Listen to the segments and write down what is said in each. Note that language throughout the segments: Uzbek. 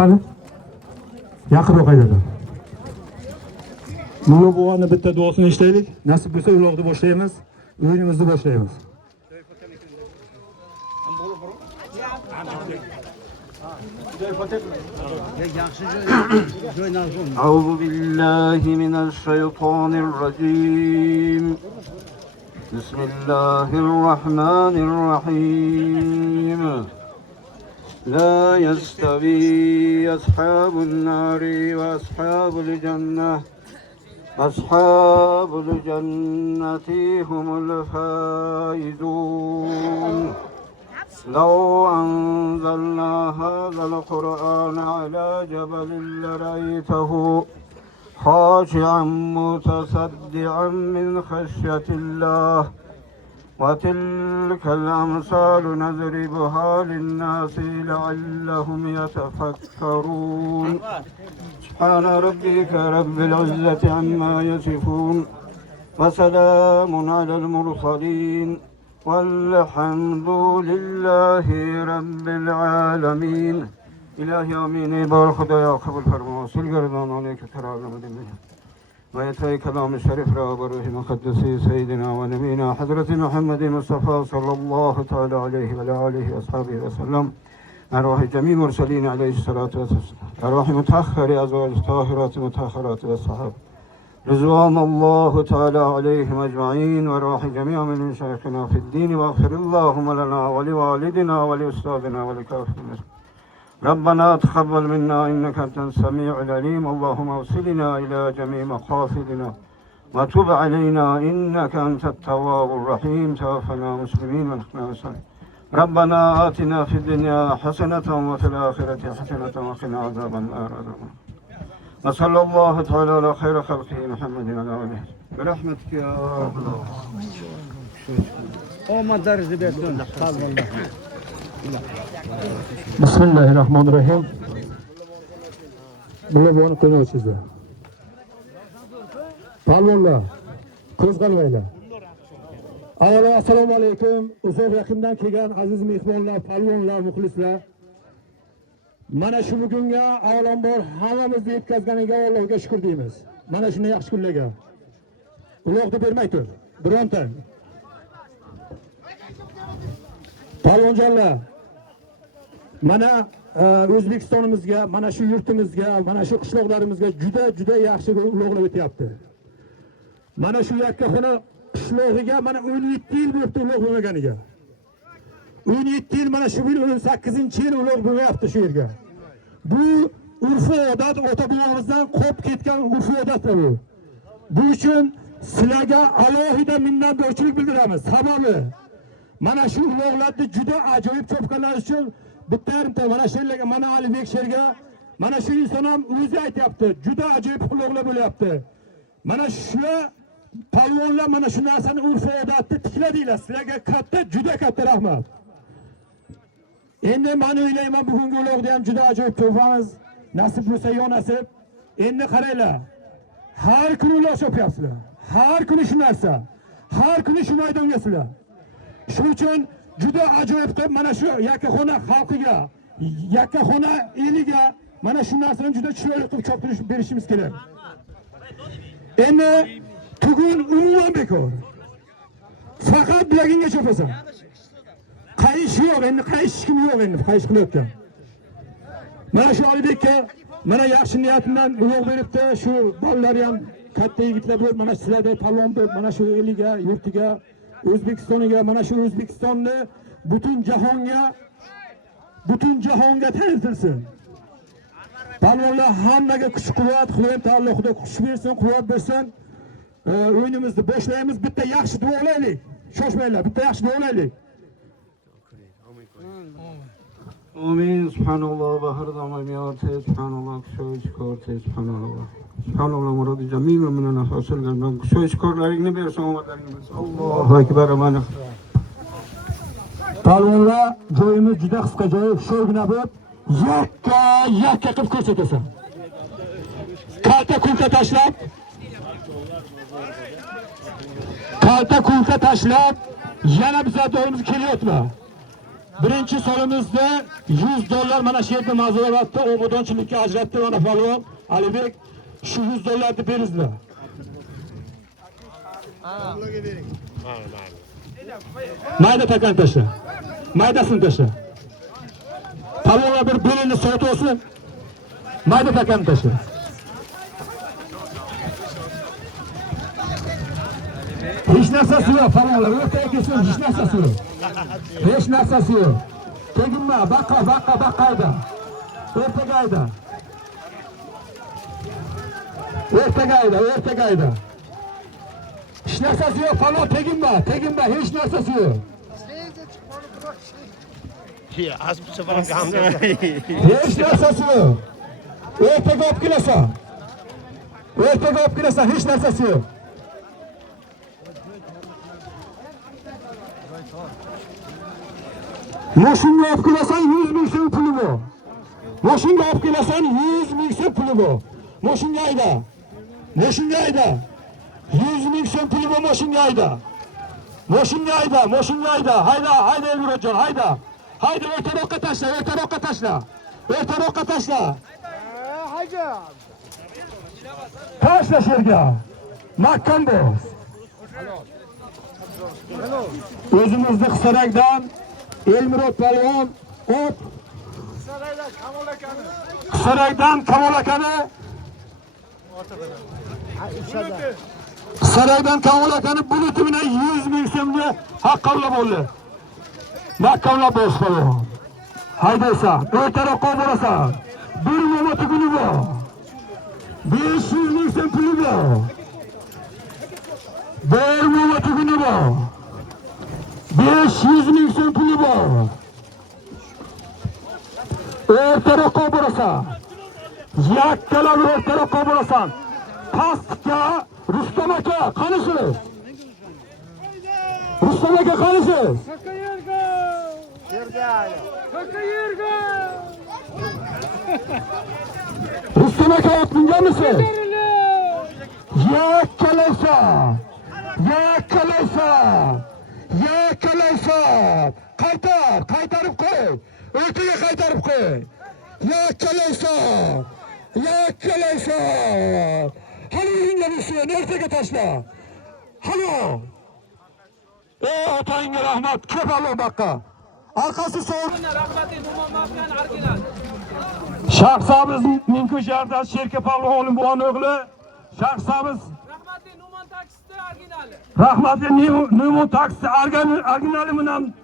Qani? Yaqin o'qaydi. Mulla buvani bitta duosini eshitaylik. Nasib bo'lsa uloqni boshlaymiz. O'yinimizni boshlaymiz. أعوذ بالله من الشيطان الرجيم بسم الله الرحمن الرحيم لا يستوي أصحاب النار وأصحاب الجنة أصحاب الجنة هم الفائزون لو أنزلنا هذا القرآن على جبل لرأيته خاشعا متصدعا من خشية الله وتلك الأمثال نضربها للناس لعلهم يتفكرون سبحان ربك رب العزة عما يصفون وسلام على المرسلين والحمد لله رب العالمين. İlahi amin. Bar Hudaya kabul ferma. Silgerdan aleyke teravim edin. Ve yetay kelam-ı şerif râ-ı mukaddesi seyyidina ve nebina Hazreti Muhammed Mustafa sallallahu teala aleyhi ve aleyhi ve ashabihi ve sellem. Ervahi cemî murselîn aleyhissalâtu ve sellem. Ervahi mutahhari azvâc tahirat-ı mutahharat ve sahab. Rızvanallahu teala aleyhim ecmaîn ve ervahi cemî min şeyhina fi'd-dîn ve agfirillâhume lenâ ve li validina ve li ustadina ve li kâfirina. ربنا تقبل منا إنك أنت السميع العليم اللهم اوصلنا إلى جميع مقاصدنا وتب علينا إنك أنت التواب الرحيم توفنا مسلمين ونحن مسلمين ربنا آتنا في الدنيا حسنة وفي الآخرة حسنة وقنا عذاب النار وصلى الله تعالى على خير خلقه محمد وعلى آله برحمتك يا الله. Bismillahirrahmanirrahim. Mulla buvani qo'yni ochingizlar. Palvonlar, ko'z qilmanglar. Avvalo assalomu alaykum. Uzoq yaqindan kelgan aziz mehmonlar, palvonlar, muxlislar. Mana shu bugunga avvalambor hammamizni yetkazganiga Allohga shukr deymiz. Mana shunday yaxshi kunlarga. Uloqni bermay tur. Birontang. Palvonjonlar, mana O'zbekistonimizga, mana shu yurtimizga, mana shu qishloqlarimizga juda yaxshi uloqlar o'tyapti. Mana shu Yakkaxona qishlog'iga mana 17 yil bo'libdi uloq bo'lmaganiga. 17 yil mana shu yil 18-yil uloq bo'lyapti shu yerga. Bu urf odat ota-bobomizdan qolib ketgan urf odatlar bu. Bu uchun sizlarga alohida minnatdorchilik bildiramiz. Sababi mana shu uloqlarni juda ajoyib chopganlar uchun bitta yarimta mana shu yerlarga, mana Alibek sherga, mana shu inson ham o'zi aytyapti, juda ajoyib uloqlar bo'lyapti. Mana shular palvonlar mana shu narsani urf odatni tikladinglar. Sizlarga juda katta rahmat. Endi men o'ylayman bugungi uloqda ham juda ajoyib to'famiz. Nasib bo'lsa yo nasib. Endi qaranglar. Har kuni uloq chopyapsizlar. Har kuni shu narsa. Har kuni shu maydongasizlar. Shuning uchun juda ajoyib deb mana shu Yakkaxona xalqiga, Yakkaxona eliga mana shu narsani juda chiroyli qilib choptirib berishimiz kerak. Endi tugun umuman bekor. Faqat bilagingga chopasan. Qayish yo'q, endi qayish kim yo'q endi, qayish qilayotgan. Mana shu Olibekka mana yaxshi niyat bilan uloq beribdi, shu bolalar ham katta yigitlar bo'lib, mana sizlarday palvon bo'lib, mana shu eliga, yurtiga, O'zbekistoniga, mana shu O'zbekistonni butun jahonga tanilsin. Palvonlar hammaga kuch-quvvat, Xudoyim taolo Xudo kuch bersin, quvvat bersin. O'yinimizni boshlaymiz. Bitta yaxshi duo olaylik. Shoshmanglar, bitta yaxshi duo olaylik. Amin. Subhanallah ve her zaman yâte, subhanallah, kuşoy çıkartı, subhanallah. Subhanallah, murad-ı cemî ve minen hasıl gelmem. Kuşoy çıkartlarını versin, omadlarını versin. Allahu Ekber, amanı. Palvonlar, joyimiz juda qisqa joy, sho'gina bo'lib, yakka qilib ko'rsatasan. Kalta kulta tashlab, yana bizlar doimiz kelyapti. birinchi solimizda $100 mana shu yerda mazoratda obodonchilikka ajratdi mana palvon Alibek. Şu $100 berizlar. Mayda takan taşla. Maydasını taşla. Palvonlar bir belini soğut olsun. Mayda takan taşla. Hiç narsasi yo'q palvonlar. O'rtaga kelsin, hiç narsasi yo'q. Hech narsasi yo'q. Teginma, baqqayda. O'rtagayda. O'rtagayda. Hiç narsasi yo'q, palvon teginma, hech narsasi yo'q. Hech narsasi yo'q. O'rtaga olib kelasan, hech narsasi yo'q. Moşinga olib kelasan 100 ming so'm puli bu. Moşinga olib kelasan 100 ming so'm puli bu. Moşinga ayda. 100 ming so'm puli bu moşinga ayda. Hayda Elmurodjon, hayda. Hayda o'rtaroqqa tashla. Tashla sherga. Makkan bo'z. O'zimizni Qisarakdan Elmurod palvon ot. Qisarakdan Kamol akani. Qisarakdan Kamol akani buluti bilan 100 ming so'mni haqqollab oldi. Makkamlab bo'z palvon. Haydaysan, o'rtaroqqa borasan. Bir momati kuni bor. 500 ming so'm puli bor. Bir momati kuni bor. 500 ming so'm puli bor. O'rtaroqqa borasan. Yakkalab o'rtaroqqa borasan. Pastga Rustam aka qanisiz? Rustam aka qanisiz? Rustam aka otminganmisiz? Yakkalaysan. Qaytarib qo'y. O'rtaga qaytarib qo'y. Yakkalaysan. Hali inganishni o'rtaga tashla. Halo. Otangga rahmat, ko'p Alloh baqqa. Arkası soğuk. Şahsabız Minkuş Yardan Şerke Pavloğlu'nun bu an oğlu. Şahsabız Rahmatli Numan taksi orijinali bilan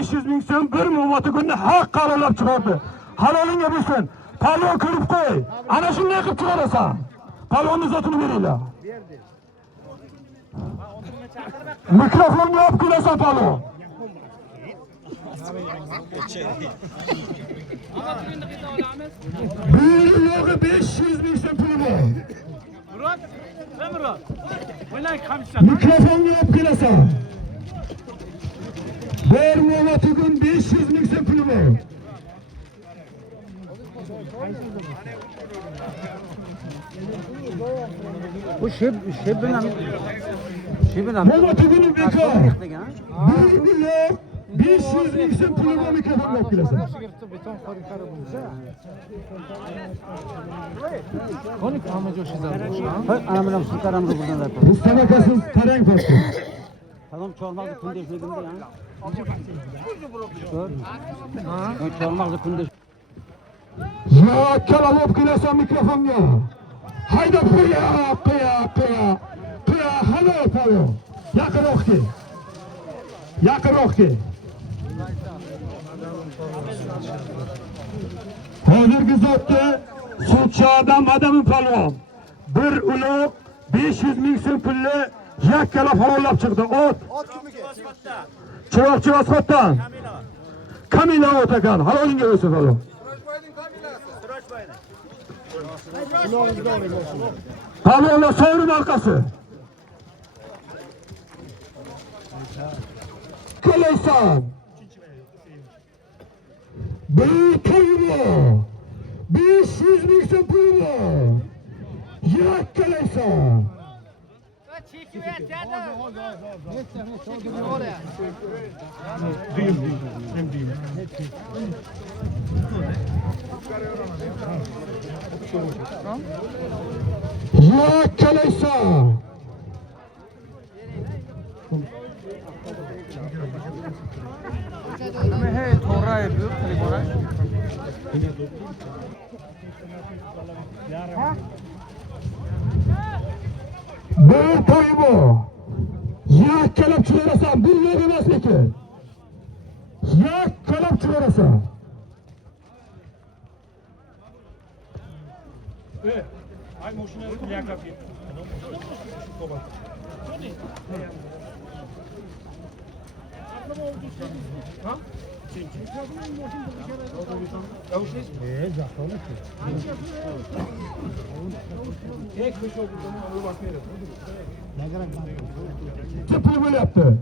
500 ming so'm bir muomati kunni haq qarorlab chiqardi. Halolinga bilsin. Palvon kirib qo'y. Ana shunday qilib chiqarasan. Palvonning zotini beringlar. Mikrofonni olib kelasan palvon. Bir yo'g'i 500 ming so'm puli bor. Murat. Mikrofonni olib kelasan. Bir muomati kun 500 ming so'm puli bor. Bu şeb Muomati kuni bekor. 1 milyon 500 ming so'm puli bor mikrofonni olib kelasan. Ana bilan sultaramni buradan aytdim. Rustam akasiz qarang pastga. Tamam çormaklı kundeşligimde ya. Çormaklı kundeş. Yakkala olib kelasan mikrofonga. Hayda qiya. Halo palvon. Yaqinroq kel. Hozirgi zotda sudchi odam adami palvon. Bir uloq 500 ming so'm pulni yakkalab halollab chiqdi. Ot kimniki? Chiroqchi Osfatdan. Kamila ot ekan. Halolinga bo'lsin palvon. Palvonlar sovrin orqasi. Kelaysan. Bir to'yni 500 ming so'm puli bor. Yakkalaysan. Yakkalaysa. Bir toyu bu. Yakkalab çıkarasan, bir yer emas lekin. Yakkalab çıkarasan. Ay moşuna yak yapayım. Ha? Tıpkı böyle yaptı.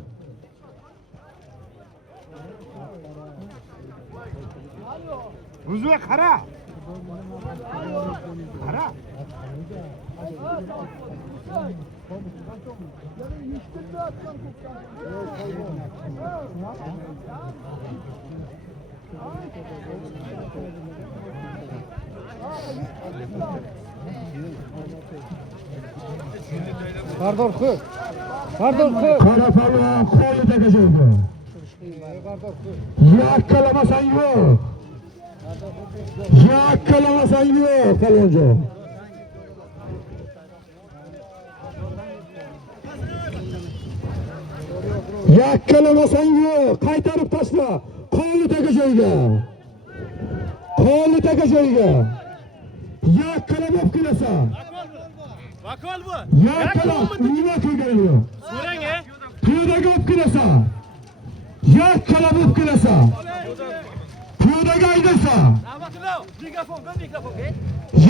Ruzuya kara. Kara. Pardon, koy. Pardon, koy. Kara palva kolu takacakdı. Yakkalamasan yok. Yakkalamasan yok kalonca. Yakkalamasan yok. Kaytarıp taşla. Kolu takacakdı. Kolu takacakdı. Yakkalamap kilasa. Vakol bu. Yakkalap. Ünlüme köy geliyor. Surenge. Piyodagi olib kelasan. Yakkalab olib kelasan. Piyodaga aydasan. Mikrofon, mikrofon.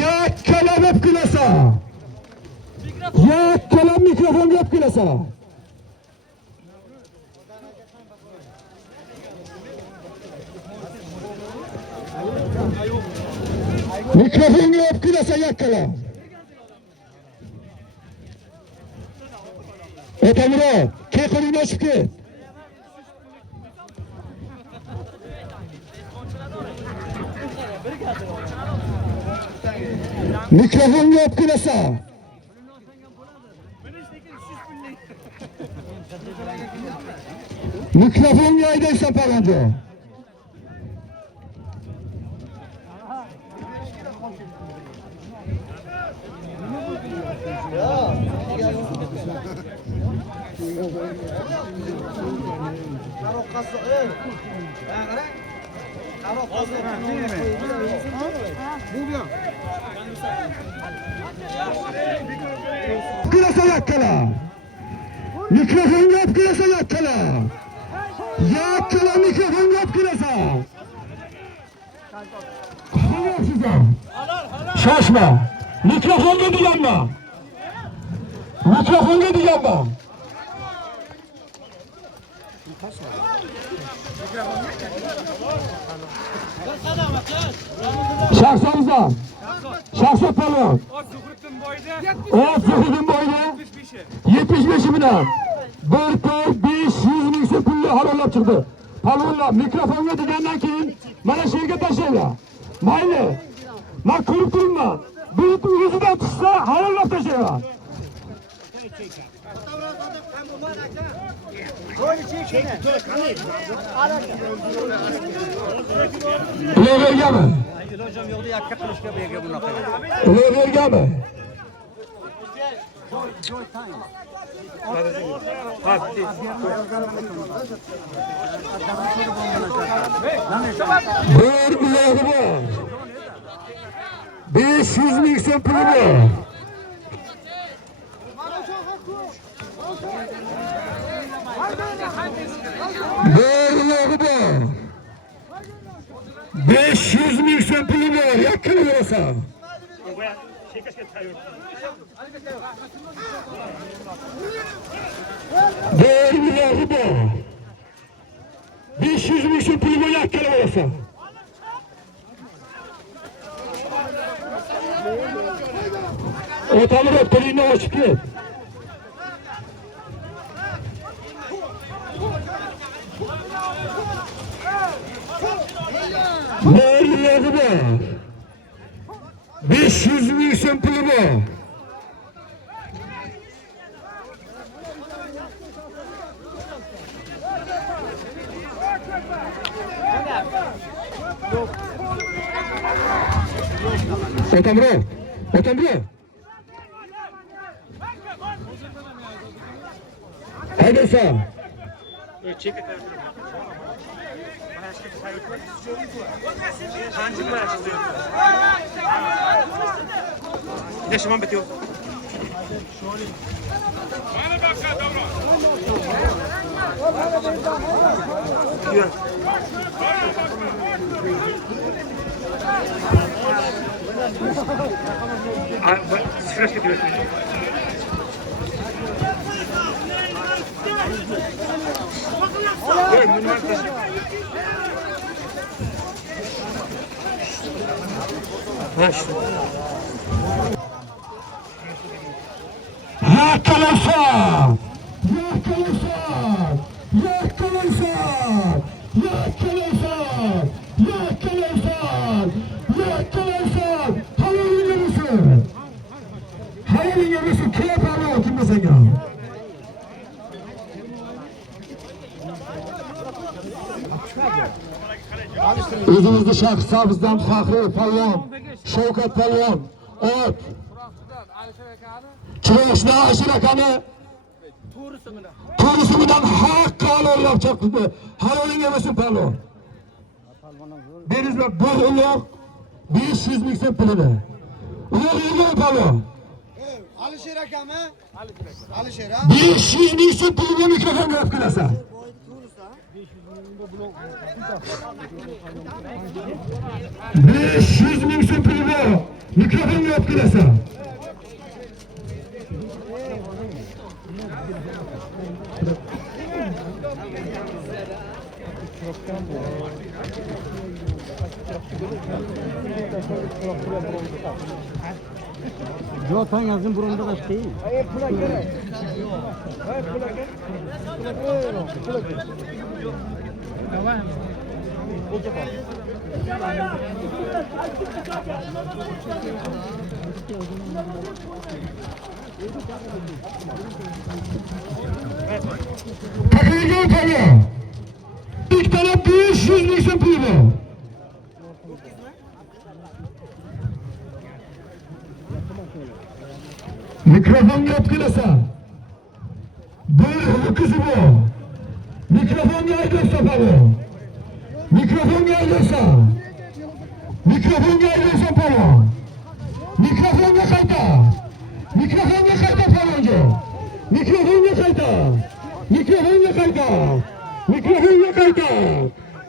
Yakkalab olib kelasan. Yakkalab mikrofonga olib kelasan. Mikrofonga olib kelasan yakkalab. Otamuro, keqirini ochib ket. Mikrofonga olib kelasan. Mikrofonga haydaysan palonjo. Kılasa yakkala. Mikrofon yap kılasa yakkala. Yakkala mikrofon yap kılasa. Hala size. Şaşma. Mikrofon dedi yanma. Mikrofon dedi yanma. Şahsımızdan. Şahsiyet palon. O Zuhud'un boyda 75'i bilen bir toy 500 ming so'm pulni harollab chiqdi. Palonlar mikrofonga degandan keyin mana shu yerga tashlaylar. Mayli. Men ko'rib turibman. Bu o'zidan tushsa harollab tashlayman. Ularga İlojim yoktu, yakka qilishga bu yerga bunaqa. Ularga bir bilag'i bor. 500 ming so'm puli bor. Bir bilag'i bor. 500 ming so'm puli bor. Yakkani berasan. Bir bilag'i bor. 500 ming so'm puli bor. Yakkani berasan. Otamir tilingni ochib ket. Mo'ylovi bor. 500 ming so'm puli bor. Otamro. Haydasa. Yaşamam bitiyor. Sıfır gidiyorsun. Yakalasan! Hayalin yarısı! Hayalin yarısı kime para olsun mesela? O'zimizning shaxsabizdan faxriy palvon, Shavkat palvon, ot. Chiroqchi Ashir akani to'g'risi bilan haqqa olib chiqdi. Halolinga bo'lsin palvon. Berizlar bir uloq 500 ming so'm pulini. Uloq yurgan palvon. Alisher akami? Alisher 500 ming so'm pulini mikrofonga olib kelasan. 500 ming so'm pulini mikrofonga olib kelasan. Zaten yazın burunda da değil. Takılacağım tabii. İlk tane 500 ming so'm puli bor. Mikrofonga olib kelasan. Bir ho'kizi bor. Mikrofonga aylansa palvon. Mikrofonga aylansa. Mikrofonga aylansa palvon. Mikrofonga qayta. Mikrofonga qayta palvonjo. Mikrofonga qayta. Mikrofonga qayta. Mikrofonga qayta.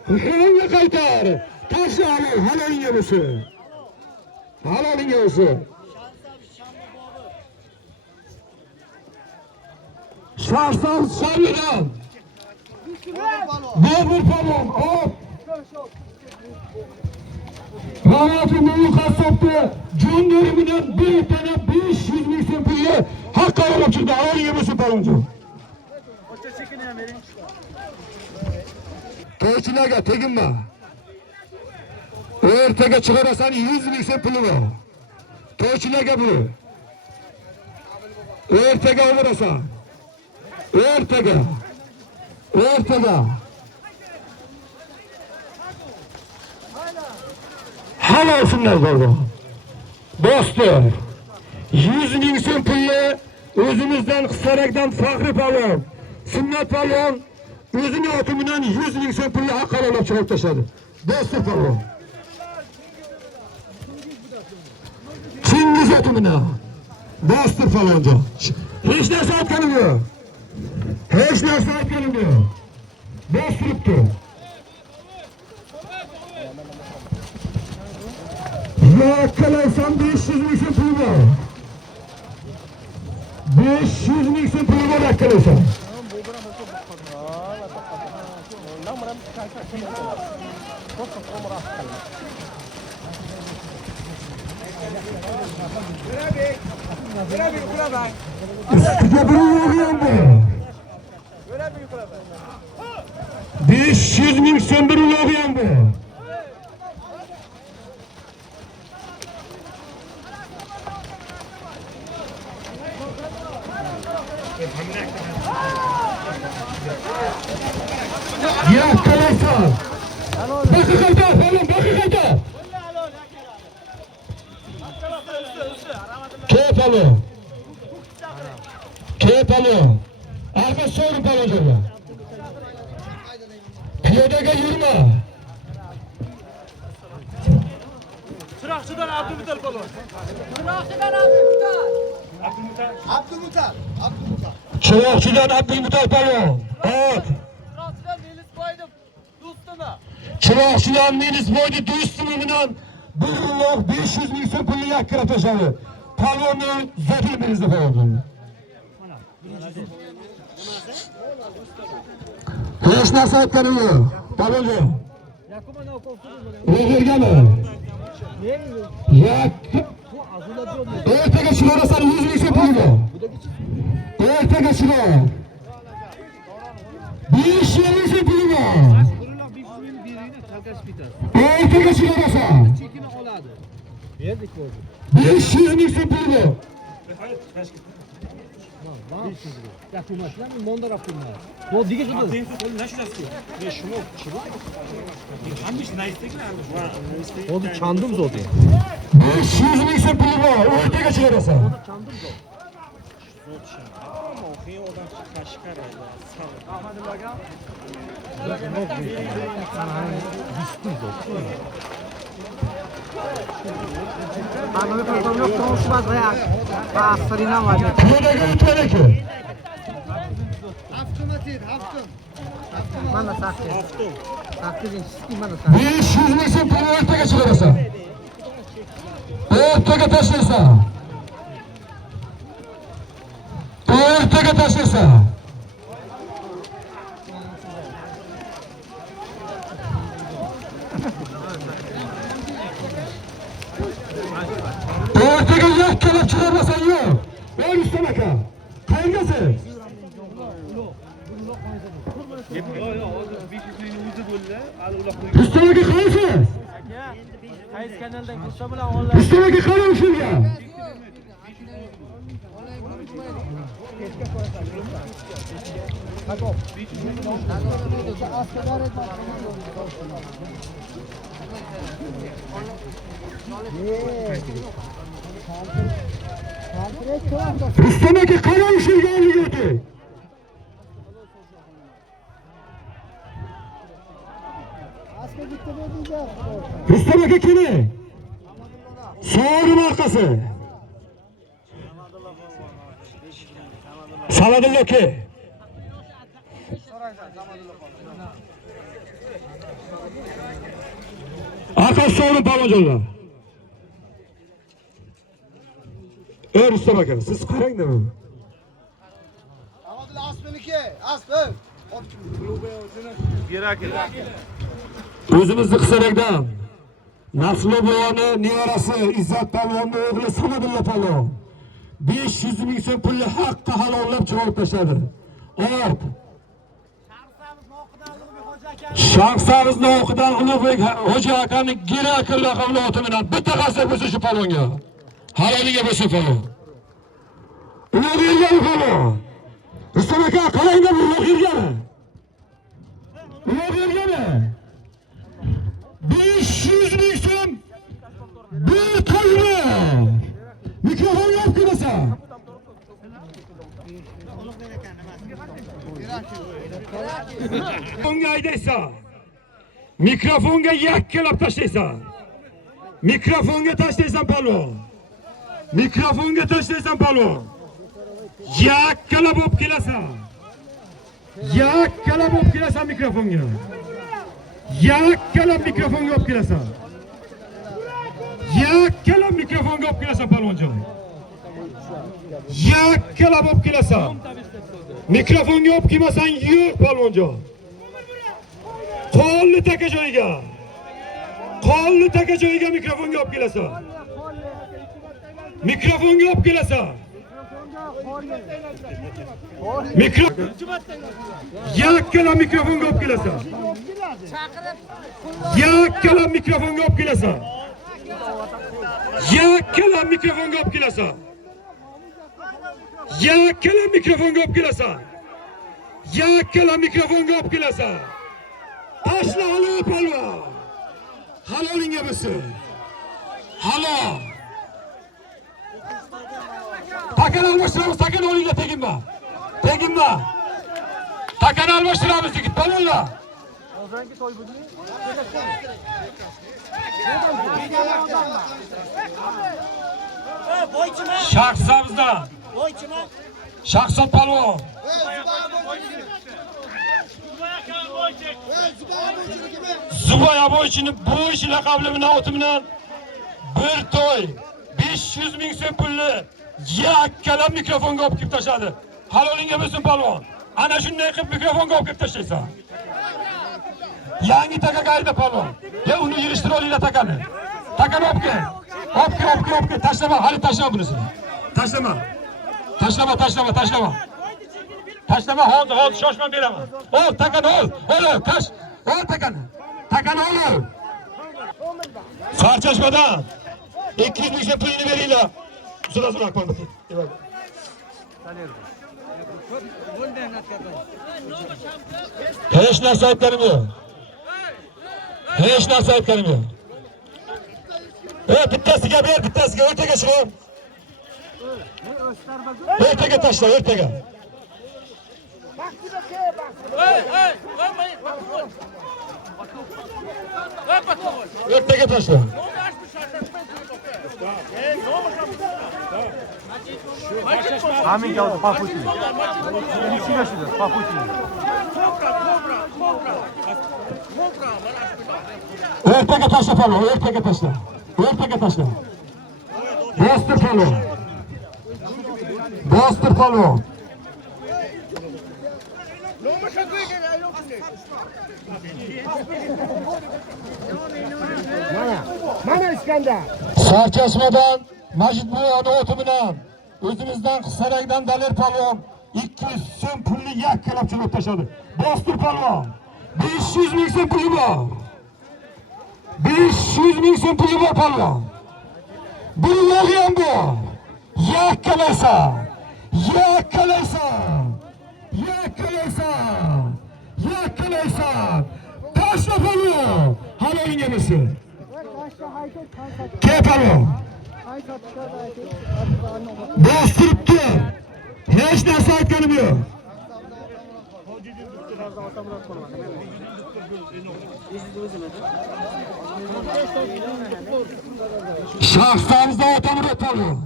Mikrofonga qaytar. Toshla halolinga bo'lsin. Halolinga bo'lsin. Şahsal Sarı'dan Bobur Palon hop Rahmatli Mevlük Kasap'ta Cun dönümünden bir tane 500 ming so'm pulni haqqa olib chiqdi. Halolinga bo'lsin palonjo. To'ychilarga teginma. Ertaga chiqarasan 100 ming so'm puli bor. To'ychilarga bu. Ertaga o'birasan. Ertaga. Hal olsunlar baba. Dostlar. 100 ming so'm pulni o'zimizdan Qissarakdan faxriy palvon, Sunnat palvon o'zini oti bilan 100 ming so'm pulni haqqa olib chiqib tashladi. Dostlar palvon. Chingiz oti bilan. Dostlar palvonjon. Hech narsa aytganim yo'q. Hech narsa aytganim yo'q. Bostiribdi. Yakalaysam 500 ming so'm puli bor. 500 ming so'm puli bor yakalaysam. Ustiga bir yo'g'im bor. 500 ming so'm bir ulog'i ham bor. Yakkalasa. Bakı kayda, oğlum bakı kayda. Keyif alıyor. Arka soru palacılar. Piyadega yürüme. Çırakçıdan Abdülmutal balon. Abdülmutal. Çırakçıdan Abdülmutal balon. Evet. Çırakçıdan Melis boydu dostumuyla bir yıllık 500 bin so'm pulli yakka taşadı. Palonni zatil Melis'de falan. Hech narsa aytganim yo'q. Palonchi. O'g'irgami? Ertaga chiqarasan 100 ming so'm puli bor. Ertaga chiqar. 500 ming so'm puli bor. Ertaga chiqarasan. 500 ming so'm puli bor. Oldu çandım oldu. 500 ming so'm puli bor. Ertaga chiqarasan. Anladım yok konuşmaz ya. Aferin var. Piyadaga o'tgan ekan. Mana saklı. Saklı değil, mana saklı. 500 ming so'm pulni ertaga chiqarasan. Ertaga tashlaysan. Ertaga tashlaysan. Ertaga yakkalab chiqarmasan yo'q. Ey Rustam aka, qayergasiz? Rustam aka qayersiz? Qaysi kanaldan ko'rsa bilan onlayn. Rustam aka qani ushulga? Rustam aka qani ushulga oliydi? Rustam aka kimi? So'ri markası. Samadullo aka. Aka so'ri palonjonlar. Ey Rustam aka, siz qarangda. Amadulla Aspeniki. Aspen. O'zimizni Qissarakdan Naslo bovoni nevarasi Izzat palvonni o'g'li Samadullo palvon 500 ming so'm pulni haqqa halollab chiqarib tashladi. Ort. Shaxsamizni o'qidan Ulug'bek Hoji akaning geri akilla qavloti bilan bitta qasr bo'lsa shu palvonga. Haloliga bo'lsa palvon. Ulug'bek palvon. Rustam aka qarangda bu Ulug'bekmi? Ulug'bekmi? 500 ming so'm bir to'yni mikrofon olib kelasan. Mikrofonga haydaysan. Mikrofonga yakkalab tashlaysan. Mikrofonga tashlaysan palvon. Mikrofonga tashlaysan palvon. Yakkalab olib kelasan. Yakkalab olib kelasan mikrofonga. Yakkalab mikrofonga olib kelasan. Yakkalab mikrofonga olib kelasan palvonjon. Yakkalab olib kelasan. Mikrofonga olib kelmasan yo'q palvonjon. Qo'lni taka joyiga. Qo'lni taka joyiga mikrofonga olib kelasan. Mikrofonga olib kelasan. Yakkalab mikrofonga olib kelasan. Yakkalab mikrofonga olib kelasan. Yakkalab mikrofonga olib kelasan. Yakkala mikrofonga olib kelasan. Yakkala mikrofonga olib kelasan. Tashla olib polvon. Halolinga bo'lsin. Halol. Takan almashtiramiz, takan olinglar teginma. Teginma. Takan almashtiramiz yigit polvonlar. Shaxsamizdan. Shaxsot polvon. Zubaya bo'yichini bu ish laqabli o'ti bilan bir to'y 500 ming so'm pulni yakkala mikrofonga olib kelib tashladi. Halolinga bo'lsin polvon. Ana shunday qilib mikrofonga olib kelib tashlaysan. Yangi taka qayda polvon? Ya uni yig'ishtirib olinglar takani. Takani olib kel. Olib kel. Tashlama, hali tashlama bunisini. Tashlama. Tashlama, hozir shoshma beraman. Ol takani ol. Tash. Ol takani. Takani ol. Sarchashmadan 200 ming so'm pulni beringlar. So'ra qoldi. Hech narsa aytganim yo'q. Bittasiga ber, bittasiga o'rtaga chiqib. O'rtaga tashla, o'rtaga. O'rtaga tashla. Amin geldi, Paputin. İçine şurada, Paputin. O'rtaga tashla polvon, o'rtaga tashla. Bostir polvon. Mana İskender. Sarchashmadan Majid Buyo'ni o'ti bilan o'zimizdan Qissarakdan Dalir polvon 200 so'm pulni yakkalab chilib tashladi. Bostir polvon 500 ming so'm puli bor. 500 ming so'm puli bor polvon. Bu yo'g'i ham bor. Yakkalaysan. Tashla polvon. Halolinga bo'lsin. Ke polvon. Bostiribdi. Hech narsa aytganim yo'q. Shaxsamizda o'tamir polvon.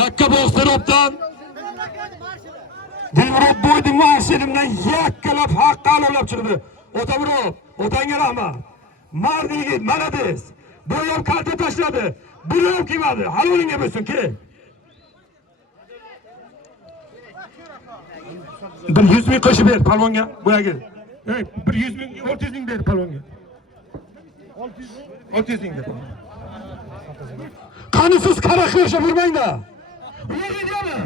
Yakka Bostirobdan Dilmurod bo'ydi mashinimdan yakkalab haqqa olib chiqdi. O'tamirov, o'tanga rahmat. Mard yigit, malades. Bu ham karta tashladi. Buni ham kelmadi. Halolinga bo'lsin, ke. Bir 100 ming qo'shib ber polvonga, boyagi. Bir 100 ming, 600 ming ber polvonga. 600 ming ber. Qani siz qaraqlashga yurmanglar. Uyingizmi?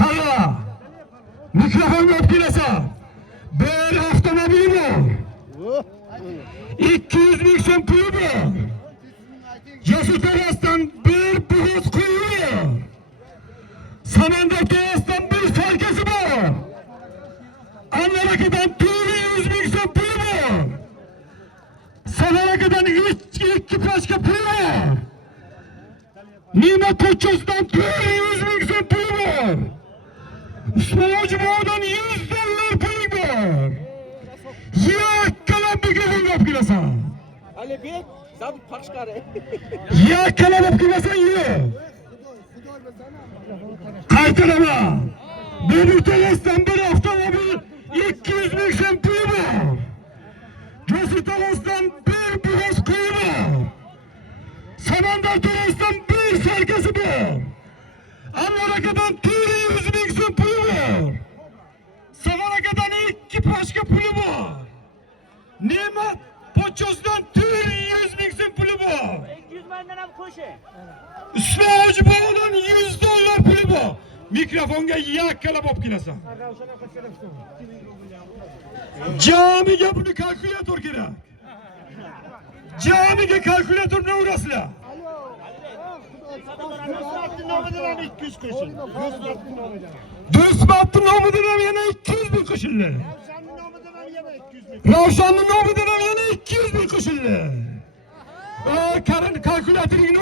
Qara. Mikrofonga olib kelasan. Bir avtomobil bor. 200 ming so'm puli bor. Yo'lto'rasdan bir buğuz quyuq. Samandar to'rasdan bir farkasi bor. Anlarakadan 400 ming so'm puli bor. Samarakadan 2 pachka puli bor. Ne'mat Pochchosdan 400 ming so'm puli bor. Usmonojbodan $100 puli bor. Yakkalab mikrofon olib kelasan. Alibek, zabit paqshqari. Yakkalab olib kelasan, yo'q. Qaytaraman. Yo'lto'rasdan bir avtomobil 200 ming so'm puli bor. Yo'lto'rasdan bir buğuz quyuq. Samandar to'rasdan bir sarkasi bor. Anlarakadan 400 ming so'm puli bor. Samarakadan 2 pachka puli bor. Ne'mat Pochchosdan 400 ming so'm puli bor. 200 mingdan ham qo'shing. Usmonojbodan $100 puli bor. Mikrofonga yakkalab olib kelasan. Jamiga buni kalkulyator kerak. Jamiga kalkulyatorni urasizlar. Dusmat'ın nomidan ham yana 200 bin qo'shildi. Ravshanning nomidan ham yana 200 bin qo'shildi. Karin kalkulyatorning o.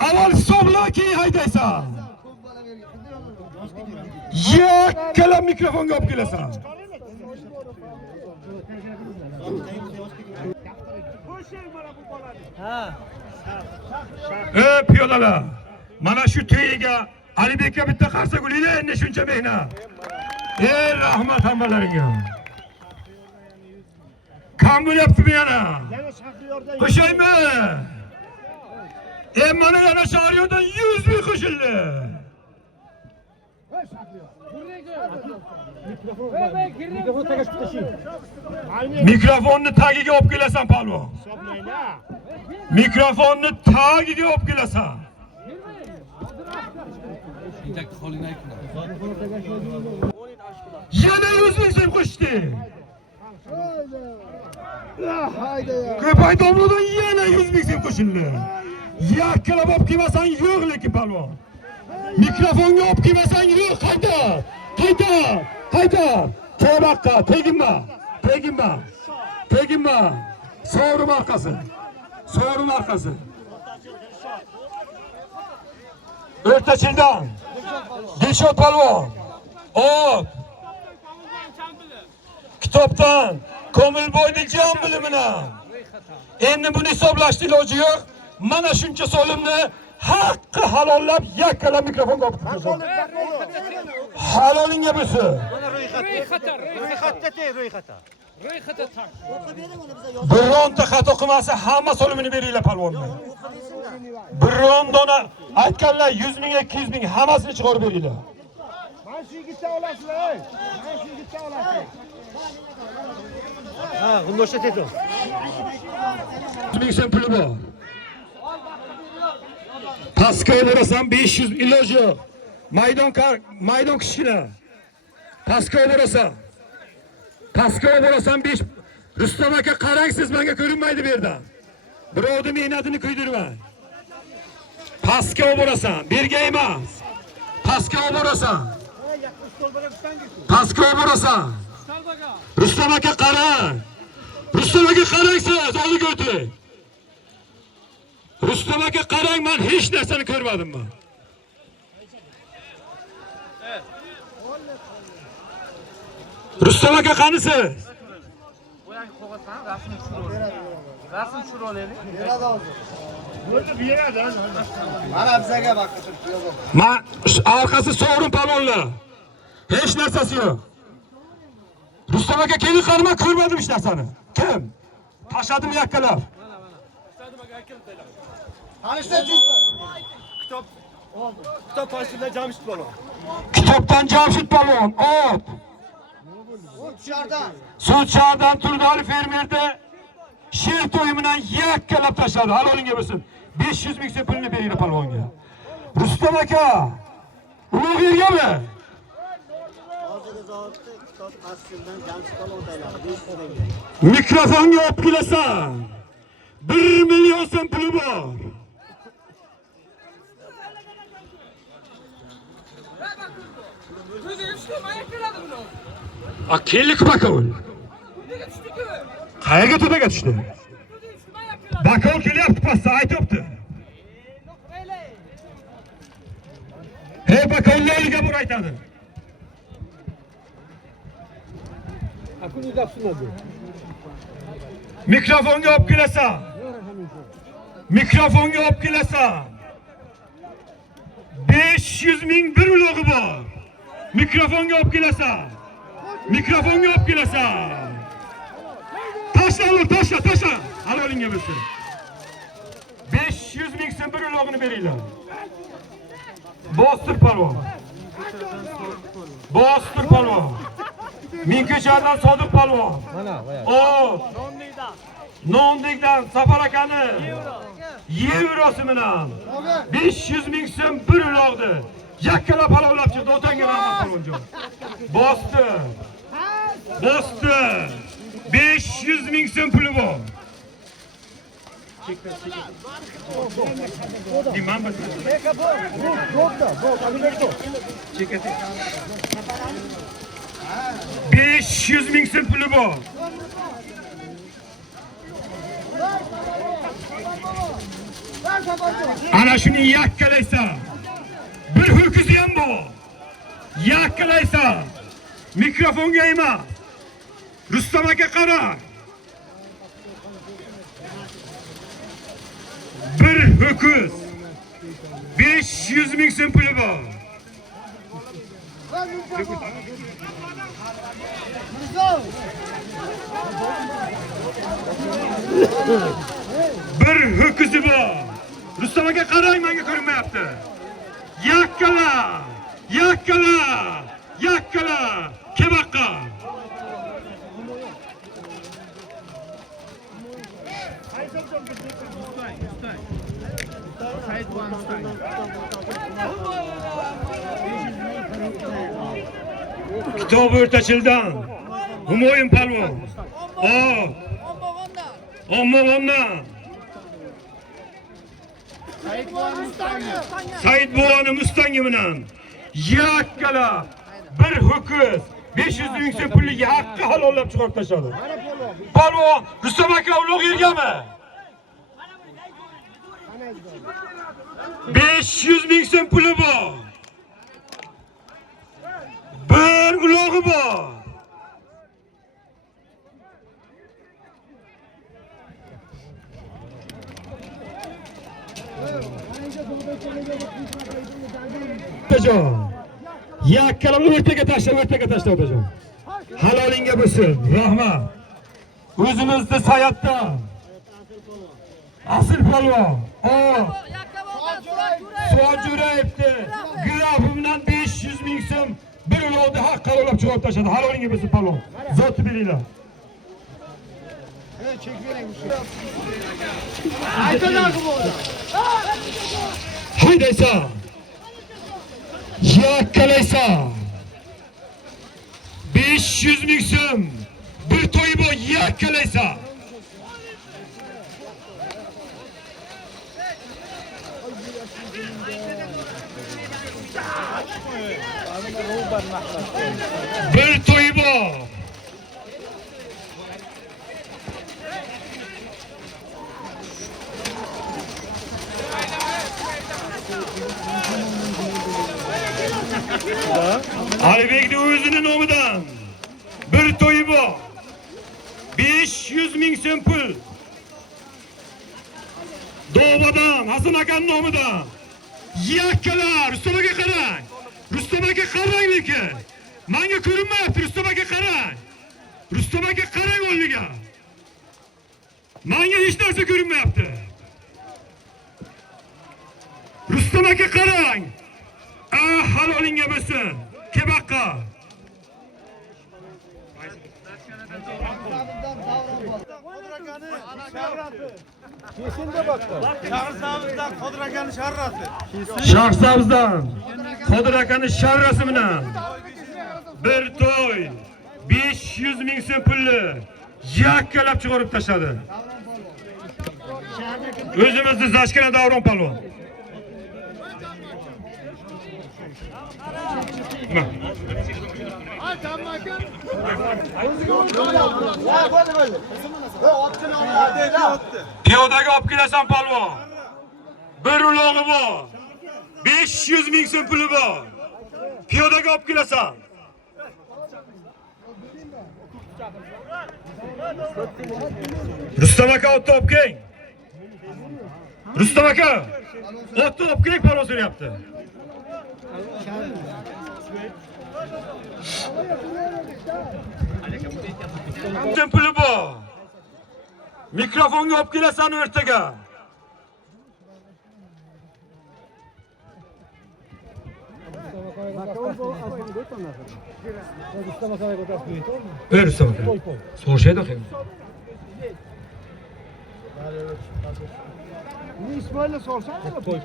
Avval hisobla keyin haydaysan. Yakkala mikrofonga olib kelasan. Piyodalar. Mana shu to'yiga Alibekka bitta qarsa gulinglar, endi shuncha mehnat. Rahmat hammalaringga. Kam bo'lyapti bu yana? Qo'shaymi? Mana yana Shahriyordan 100 bin qo'shildi. Mikrofonni tagiga olib kelasan palvon. Mikrofonni tagiga olib kelasan. Yana 100 bin so'm qo'shdi. Ko'pay domladan yana 100 bin so'm qo'shildi. Yakkala olib kelmasan yo'q lekin palvon. Mikrofonga olib kelmasan yo'q, qayta. To'baqqa teginma. Sovrin orqasi. O'rtachildan Dilshod palvon. Kitobdan Komilboyning jon bilimidan. Endi buni hisoblashning iloji yo'q. Mana shuncha so'limni haqqi halollab yakkala mikrofonga olib kelasan. Halolingga bo'lsin. Ro'yxatda tak. Bironta xato qilmasa hamma so'limini beringlar palvonga. Biron dona aytganlar 100 ming 200 ming hammasini chiqarib beringlar. Mana shu yigitdan olasizlar. G'indosha teto. 100 ming so'm puli bor. Pastga berasan 500 iloji yo'q. Maydon kichkina. Pastga berasan 5. Rustam aka qarang, siz menga ko'rinmaydi bu yerdan. Birovning mehnatini kuydirmang. Pastga berasan, berga emas. Pastga berasan. Rustam aka qarang. Siz oldiga o'ting. Rustam aka qarang, men hech narsani ko'rmadim men. Rustam aka qanisiz? Rasm tushirib olaylik. Mana bizaga bak. Men orqasi sovrin palvonlar. Hech narsasi yo'q. Rustam aka kelib qarama, ko'rmadim hech narsani. Kim? Tashladim yakkalab. Kitob pastida Jamshid palvon. Kitobdan Jamshid palvon. Sudchardan Turdali fermerda sher to'yi bilan yakkalab tashladi. Halolingga bo'lsin. 500 ming so'm pulni beringlar palvonga. Rustam aka, ulug' yergami? Mikrofonga olib kelasan. 1 million so'm puli bor. Kellik bakol. Qayerga to'daga tushdi? Bakol kelyapti pastda, aytibdi. Hey bakollarga bor aytadi. Mikrofonga olib kelasan. 500 ming bir ulog'i bor. Mikrofonga olib kelasan. Taşla. Halolingga bo'lsin. 500 ming so'm bir ulog'ini beringlar. Bostir palvon. Minko'chadan Sodiq palvon. Nondekdan Safar akani yevrosi bilan 500 ming so'm bir uloqdi. Yakkala palovlab chiqdi, o'tanga rahmat palvonjon. Bosdi. 500 ming so'm puli bor. 500 ming so'm puli bor. Ana shuni yakkalaysa, bir ho'kizi ham bor. Yakkalaysa, mikrofonga emas. Rustam aka qara. Bir ho'kiz 500 ming so'm puli bor. Bir ho'kizi bor. Rustam aka qarang, menga ko'rinmayapti. Yakkala, yakkala, yakkala. Kebaqqa. Kitob o'rtachildan Humoyun palvon. Ommondan. Said Buğanı Mustangi bilan yakkala bir ho'kiz 500 ming so'm puliga haqqi halollab chiqarib tashladi. Palvon, Rustam aka ulug' yergami? 500 ming so'm puli bor. Bir ulog'i bor. Otajon, yakkalamni o'rtaga tashlab otajon. Halolingga bo'lsin. Rahmat. O'zimizda Sayatda asl palvon. Suat Jo'rayevni grafi bilan 500 ming so'm bir ulovda haq qarorlab chiqarib tashladi. Halolingga bo'lsin palvon. Zoti bilinglar. Haydaysa, yakkalaysa 500 ming so'm bir to'yi bor, yakkalaysa. Bir to'yi bor. Alibekni o'zining nomidan bir to'yi bor. 500 ming so'm pul. Dovadan Hasan akaning nomidan. Yakkalar, Rustam aka qarang. Rustam aka qarang lekin. Menga ko'rinmayapti, Rustam aka qarang. Rustam aka qarang o'rniga. Menga hech narsa ko'rinmayapti. Rustam aka qarang. Halolingga bo'lsin. Kebaqqa. Shahrsabızdan Qodir akaning sharrasi. Shahrsabızdan Qodir akaning sharrasi bilan bir to'y 500 ming so'm pulni yakkalab chiqarib tashladi. O'zimizning Zashkana Davron palvon. Piyodaga olib kelasan palvon. Bir ulog'i bor. 500 ming so'm puli bor. Piyodaga olib kelasan. Rustam aka otni olib keling. Rustam aka otni olib keling, palvon so'rayapti. Puli bor. Mikrofonga olib kelasan o'rtaga. Rustam aka. So'rashaydi axir. Ni İsmail'le sorsan mı? Koy.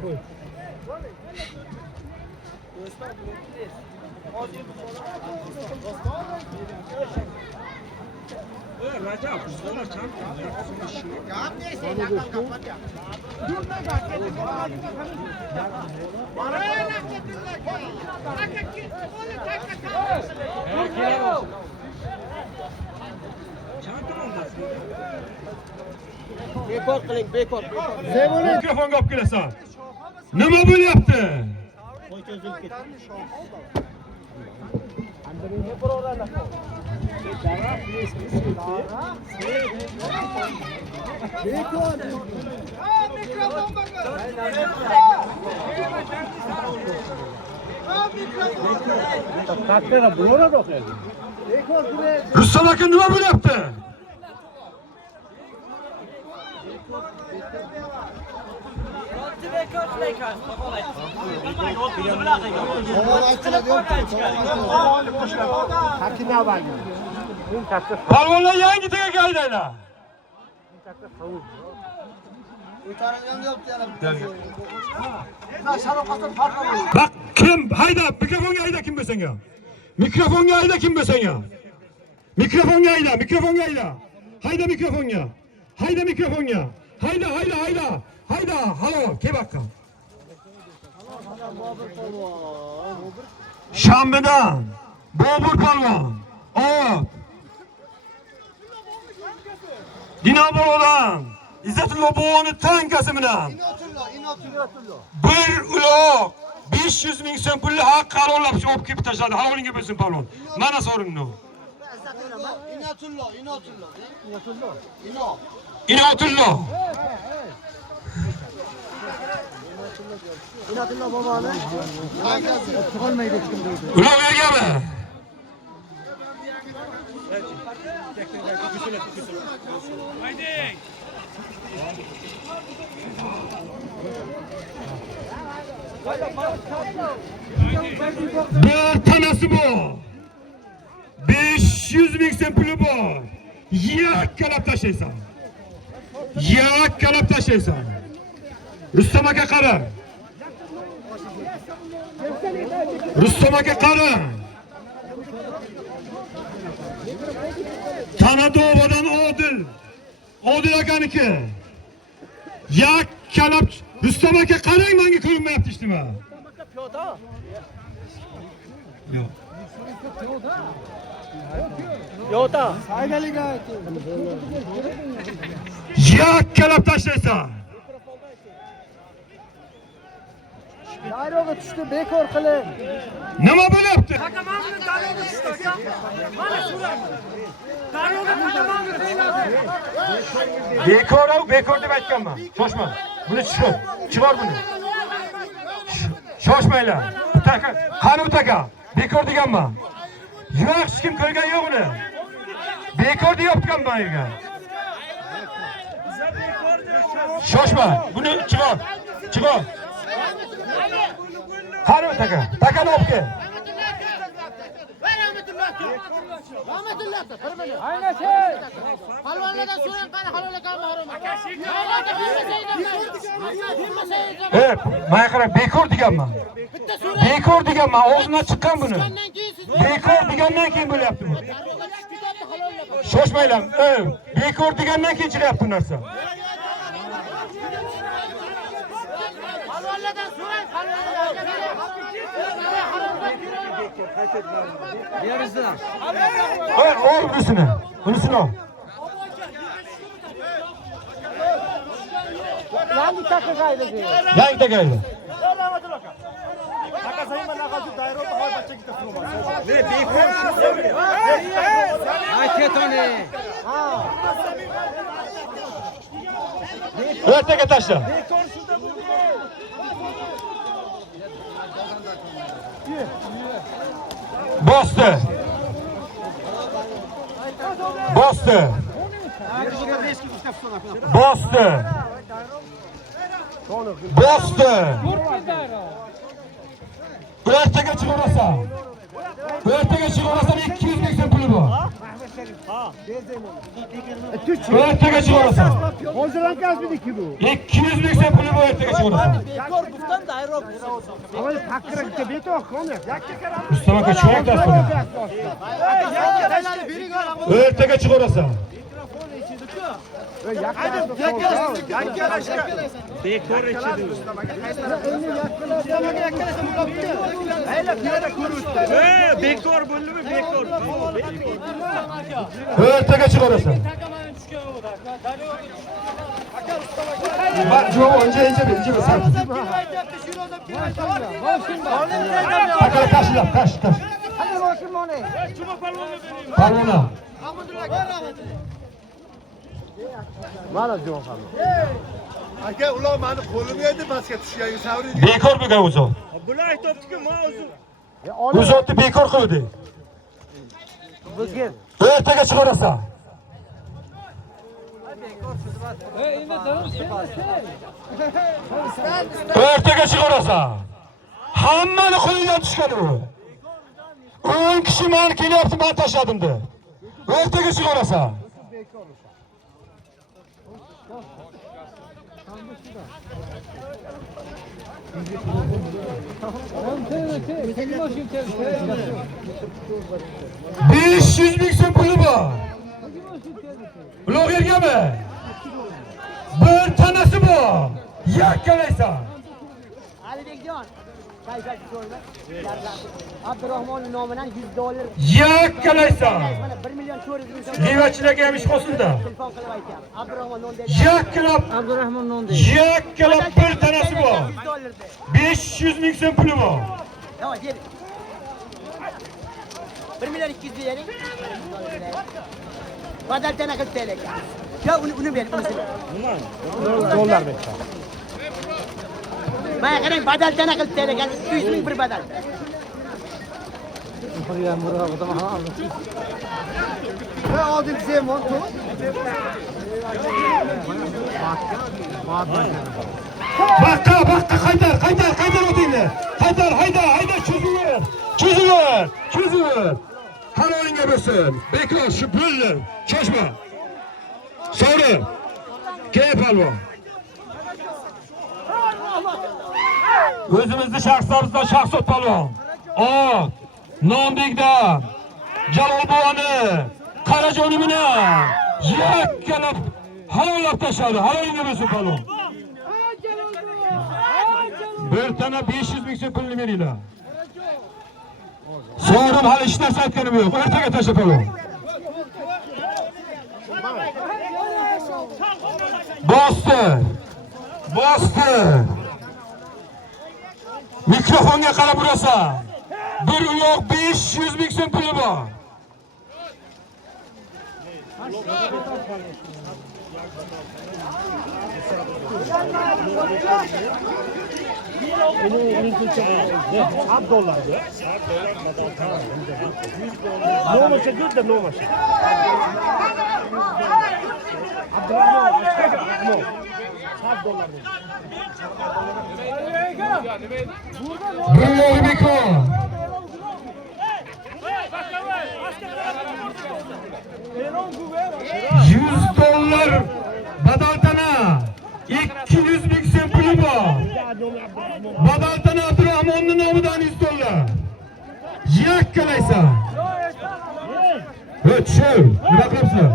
Bekor qiling, bekor. Mikrofonga olib kelasan. Nima bo'lyapti? Qo'y cho'zilib ketdi. Rustam aka nima bo'lyapti? Palvonlar yangi tegaga haydanglar. Bak kim hayda mikrofonga hayda kim bo'lsang ham. Mikrofonga hayda kim bo'lsang ham. Mikrofonga hayda, mikrofonga hayda. Hayda mikrofonga. Hayda mikrofonga. Hayda hayda hayda. Hayda halo kebakka. Shambidan Bobur palvon. Ot. Dinobolodan İzzatullo Bo'g'oni tankasi bilan bir uloq 500 ming so'm pulni haq qarorlab olib kelib tashladi. Havolinga bo'lsin palvon. Mana so'ringni. Inotullo. Inatullo boboni. Qolmaydi hech kim deydi. Uloq berganmi? Bir tanesi bu. 500 ming so'm puli bor. Yakkalab tashlaysan. Yakkalab tashlaysan. Rustam aka qara. Rustam aka qara. Tanadovadan Odil akaniki. Yakkalab Rustam aka qarang menga ko'rinmayapti ishdimi? Yo'q. Yo'ta. Yakkalab tashlaysan. Daryoga tushdi, bekor qiling. Nima bo'lyapti? Bekor deb aytganman. Shoshma. Buni chivor buni. Shoshmanglar. Qani aka? Bekor deganman. Yo'q, hech kim ko'rgan yo'q uni. Bekor deyaptiman men yerga. Shoshma. Buni chivor. Qani aka? Takani olib kel. Palvonlardan so'rang qani halolakan mahrum. Men qarab bekor deganman. Bekor deganman, og'zimdan chiqqan buni. Bekor degandan keyin bo'lyapti bu. Shoshmanglar. Bekor degandan keyin chiqyapti bu narsa. Palvonlardan so'rang Ol bunisini ol. Yangi takaydi. Yangi takaydi. O'rtaga tashla. Bosdi. O'rtaga chiqarasan. 200 ming so'm puli bor. Ertaga chiqarasan. Hozirlangan mıydı bu? 200 ming so'm puli bor ertaga chiqarasan. Bekor guftan da ayrı Ama hakkıra gitti beti o konu. Rustam aka chiqarasiz. Ertaga chiqarasan. Bekor içidi. Bekor bo'ldimi? Bekor. Ertaga chiqarasan. Bak jo'q onca ince sen. Aka taşla taş. Hadi bakayım onu. Palvona. Aka ular meni qo'limga yedi pastga tushgan savri. Bekor bu gavuzo. Bular aytibdi-ku, men o'zim. Uzotni bekor qildi. Ertaga chiqarasan. Ertaga chiqarasan. Hammani qo'lidan tushgan u. 10 kishi meni kelyapti, men tashladim-da. Ertaga chiqarasan. Beş yüz ming so'm puli bor. Uloq yergami? Bir tanasi bor. Yakkalaysan. Alibekjon, kayfiyat ko'rma. Abdurahmonning nomidan $100. Yakkalaysan. Mana 1 million 400 ming so'm. Yevachilarga ham ish qolsin-da. Telefon qilib aytayapti. Abdurahmon non dedi. Yakkalab. Abdurahmon non dedi. Yakkalab bir tanasi bor. $100. 500 ming so'm puli bor. Yo'q, yer. 1 million 200 bering. Badal tana qilib taylik. Ya uni ber, uni. Dollar bekor. Mana qarang, badal tana qilib taylik. 200 ming bir badal. Ve adil Zemon tu. Bakka qaytar o'tingni. Qaytar, hayda, cho'ziver. Halolinga bo'lsin. Bekor shu bo'ldi. Cho'chma. Sovri. Kel palvon. O'zimizni shaxslarımizdan Shahzod palvon. Nombekdan Jalolboni Qarajoni bilan yakkalab halollab tashladi. Halolinga bo'lsin palvon. Bir tane 500 ming so'm pulni beringlar. Sovrim hali hech narsa aytganim yo'q. Ertaga tashlab palvon. Bosdi. Mikrofonga qarab urasan. Bir uyoq 500 ming so'm puli bor. $100. Nomacha good, nomacha. Abdurahmon, Bravo bekor. $100 badaltana. 200 ming so'm puli bor. Badaltana Abdurahmonning nomidan $100. Yakkalaysan. Shu, nima qilibsan?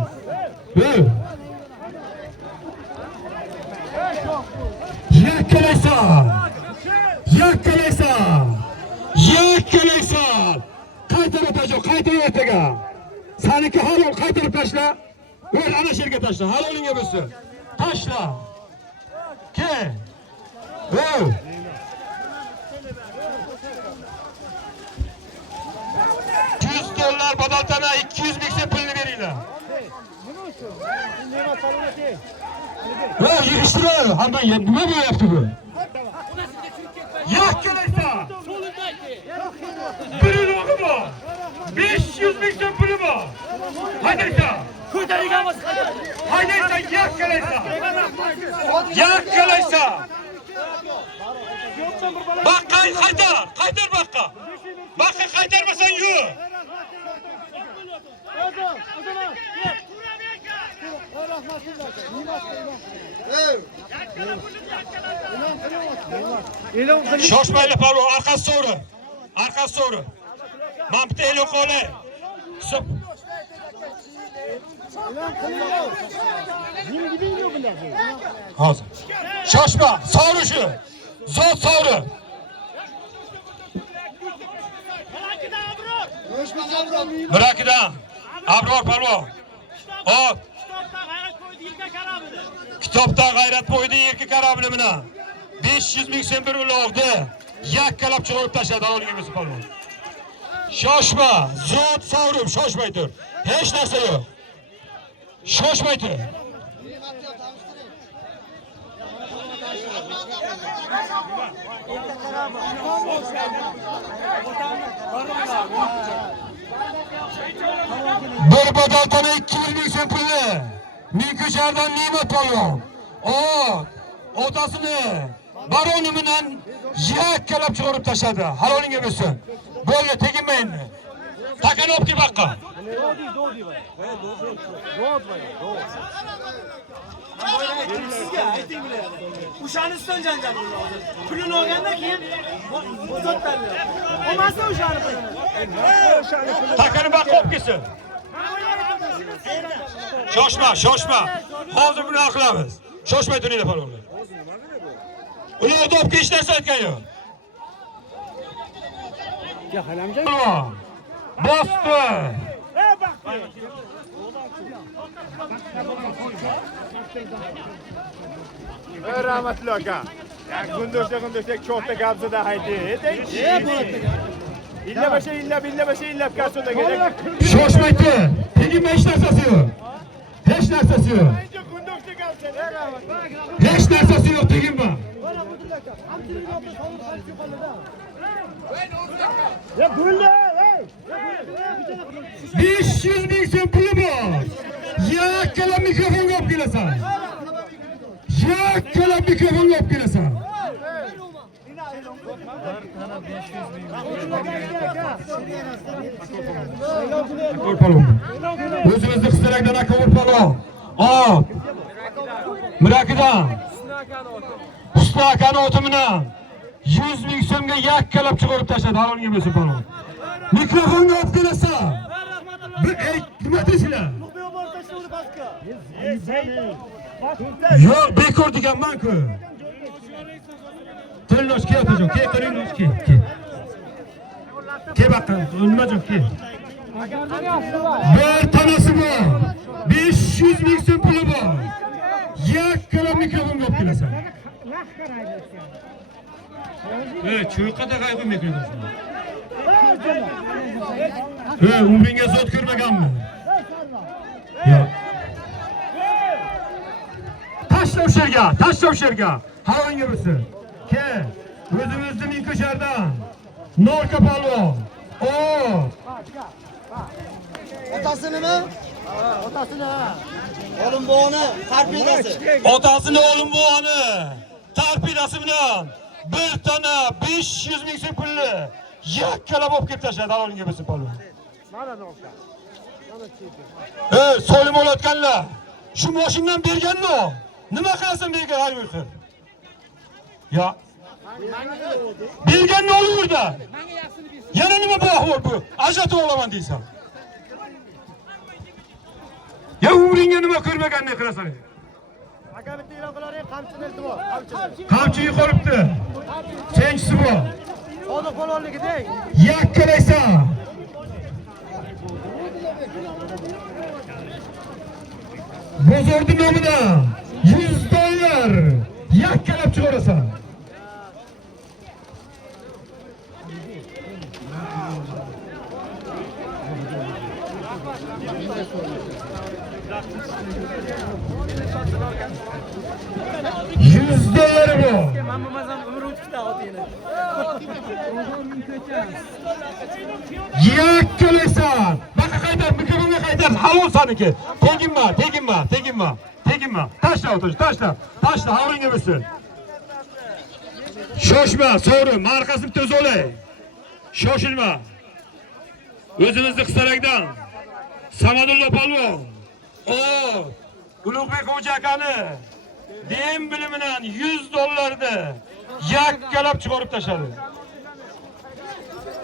Yakkalaysan. Qaytar o'taga. Saniki halol qaytarib tashla. O'z ana sherga tashla. Halolinga bo'lsin. Tashla. Kel. $100 badaltana 200 ming so'm pulni beringlar. Yig'ishtirib, hamma nima bo'lyapti bu? Yakkalaysan. Bir uloqi bor. 500 ming so'm puli bor. Haydaysan. Haydaysan, yakkalaysan. Bakka qaytar bakka. Bakka qaytarmasan yo'q. Shoshmayli palvon, arkasi to'g'ri. Arkasi to'g'ri. Men bitta e'lon qilay. Hisob. Hozir. Shoshma, sovri shu. Zot sovri. Birakidan. Abror palvon. Hop. Kitobda g'ayrat qo'ydi erkak karabli bilan. 500 ming so'm bir uloqni yakkalab chiqarib tashladi olingan bo'lsa palvon. Shoshma, zot sovrim, shoshmay tur. Hech narsa yo'q. Shoshmay tur. Bir badaldan 200 ming so'm pulni. Minko'chardan Ne'mat palvon. Otasini baroni bilan yakkalab chiqarib tashladi. Halolinga bo'lsin. Bo'ldi, teginmayin. Takan olib kel baqqa. Sizga ayting bilan. O'shaniston janjal bo'ldi hozir. Pulini olgandan keyin bozotlarni. Olmasa o'shani pulini. Takani baqqa olib kelsin. Shoshma, shoshma. Hozir buni qilamiz. Shoshmay turinglar palvonlar. Ularga olib kelish narsa aytgan yo'q. Ya Halamjon. Bosdi. Rahmatli aka. Gundoshda cho'ta gapsida hayding. İllab kasada gerek. Shoshmay tur. Teginma, hech narsasi yo'q. Hech narsasi yo'q. Hech narsasi yo'q, teginma. Ya bo'ldi. 500 ming so'm puli bor. Yakkalab mikrofonga olib kelasan. Yakkalab mikrofonga olib kelasan. O'zimizni qistarakdan aka palvon. Mirakidan. Husna akani oti bilan 100 ming so'mga yakkalab chiqarib tashladi. Halolinga bo'lsin palvon. Mikrofonga olib kelasan. Nima deysizlar? Yo'q, bekor deganman-ku. To'ynosh kel otajon, kel to'ynosh kel. Kel baqqan, nimajon kel. Bir tanasi bor. 500 ming so'm puli bor. Yakkalab mikrofonga olib kelasan. Cho'qada qayg'u mikrofon. Umringa zot ko'rmaganmi? Yo'q. Tashlab sherga. Havoga bo'lsin. Kel. O'zimizni Minko'shardan. Norka palvon. Otasinimi? Otasini. Olimbo'ni tarpidasi. Otasini Olimbo'ni tarpidasi bilan bir tana 500 ming so'm pulni yakkalab olib kelib tashladi. Havoga bo'lsin palvon. Mana noka. So'lim olayotganlar. Shu mashinadan berganmi? Nima qilasan bergan hayvon? Ya. Berganni olaverdi. Yana nima bor bu? Ajratib olaman deysan. Ya umringga nima ko'rmaganni qilasan? Aka bitta e'lon qilaring, qamchini iltimos. Qamchi yo'qolibdi. Senchisi bor. Sodiq polvonligida. Yakkalaysan. Bozorning nomidan 100 dollar yakkalab chiqarasan. $100 bu. Men bo'lmasam umr o'tibdi otini. Yakkalaysan. Baqa qaytar, mikrofonga qaytar. Halol saniki. Teginma. Tashla o'tish, tashla, havolinga bo'lsin. Shoshma, so'ri, marqasini to'z olay. Shoshilma. O'zimizni qistarakdan Samadulla Palvon. O Ulug'bek Hoca akani dem bilimidan $100 yakkalab chiqarib tashladi.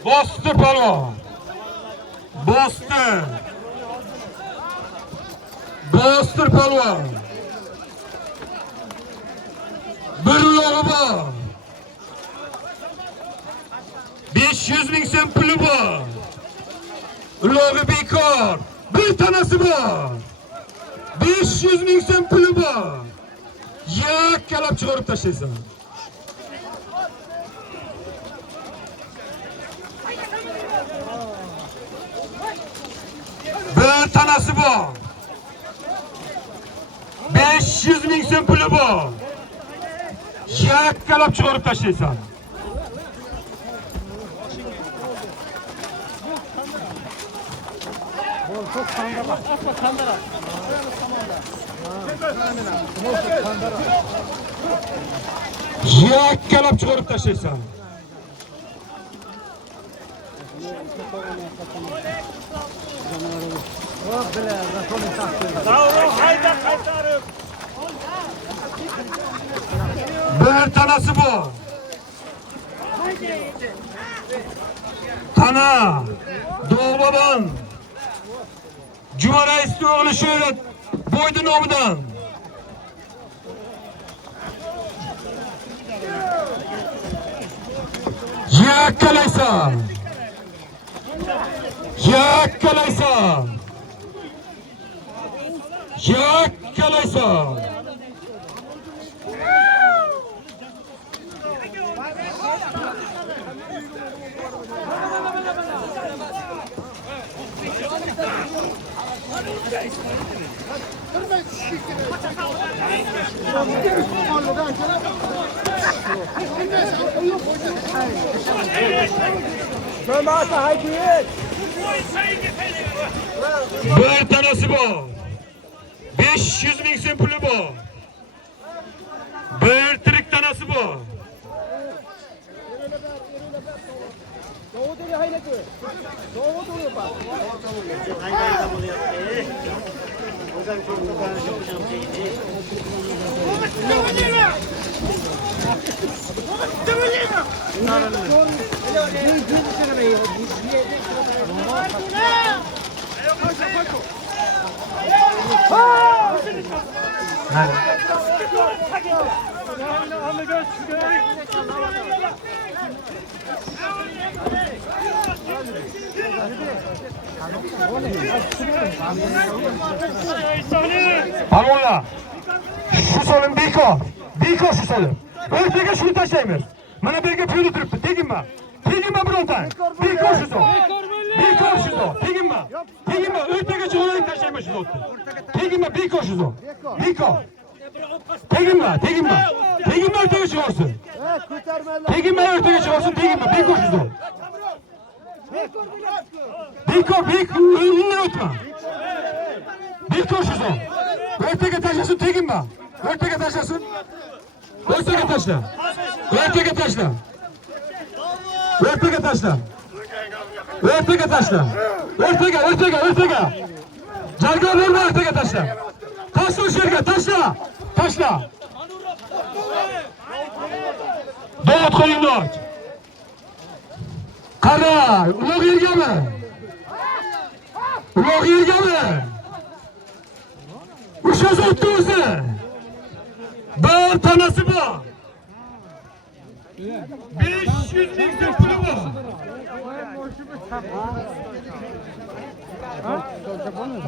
Bosdi Palvon. Bosdi. Bosdi Palvon. Bir ulug'i bor. 500 ming so'm puli bor. Ulug'i bekor. Bir tanasi bor. 500 ming so'm puli bor. Yakkalab chiqarib tashlaysan. Bir tanasi bor. 500 ming so'm puli bor. Yakkalab chiqarib tashlaysan. Yakkalab chiqarib tashlaysan. Bir tanasi bor. Tana, Doğbaban, Cuma Reis'in oğlu Şöhret, Boydu nomidan. Yakkalaysan. Yakkalaysan. Yakkalaysan. Bir tanesi bu. 500 ming so'm puli bu. Bir tirik tanesi bu. Palvonlar, şu so'lim bekor. Bekor şu so'lim. O'rtaga shuni tashlaymiz. Mana bu yerga pul turibdi. Teginma. Teginma birontan. Bekor şu so'l. Bekor şu so'l. Teginma. Teginma. O'rtaga cho'g'ini tashlaymiz şu so'lni. Teginma, bekor şu so'l. Bekor. Teginma, teginma. Teginma o'rtaga chiqarsin. Teginma o'rtaga chiqarsin, teginma. Bekor şu so'l. Bekor, undan o'tma. Bekor şu so'l. O'rtaga tashlasın, teginma. O'rtaga tashlasın. O'rtaga tashla. O'rtaga tashla. O'rtaga tashla. O'rtaga tashla. O'rtaga. Jargon bo'lma, o'rtaga tashla. Tashla o'sha yerga, tashla. Tashla. Dod qo'lingni och. Qara, uloq yergami? Uloq yergami? O'sha zotni o'zi. Bir tanesi bor. 500 ming so'm puli bor.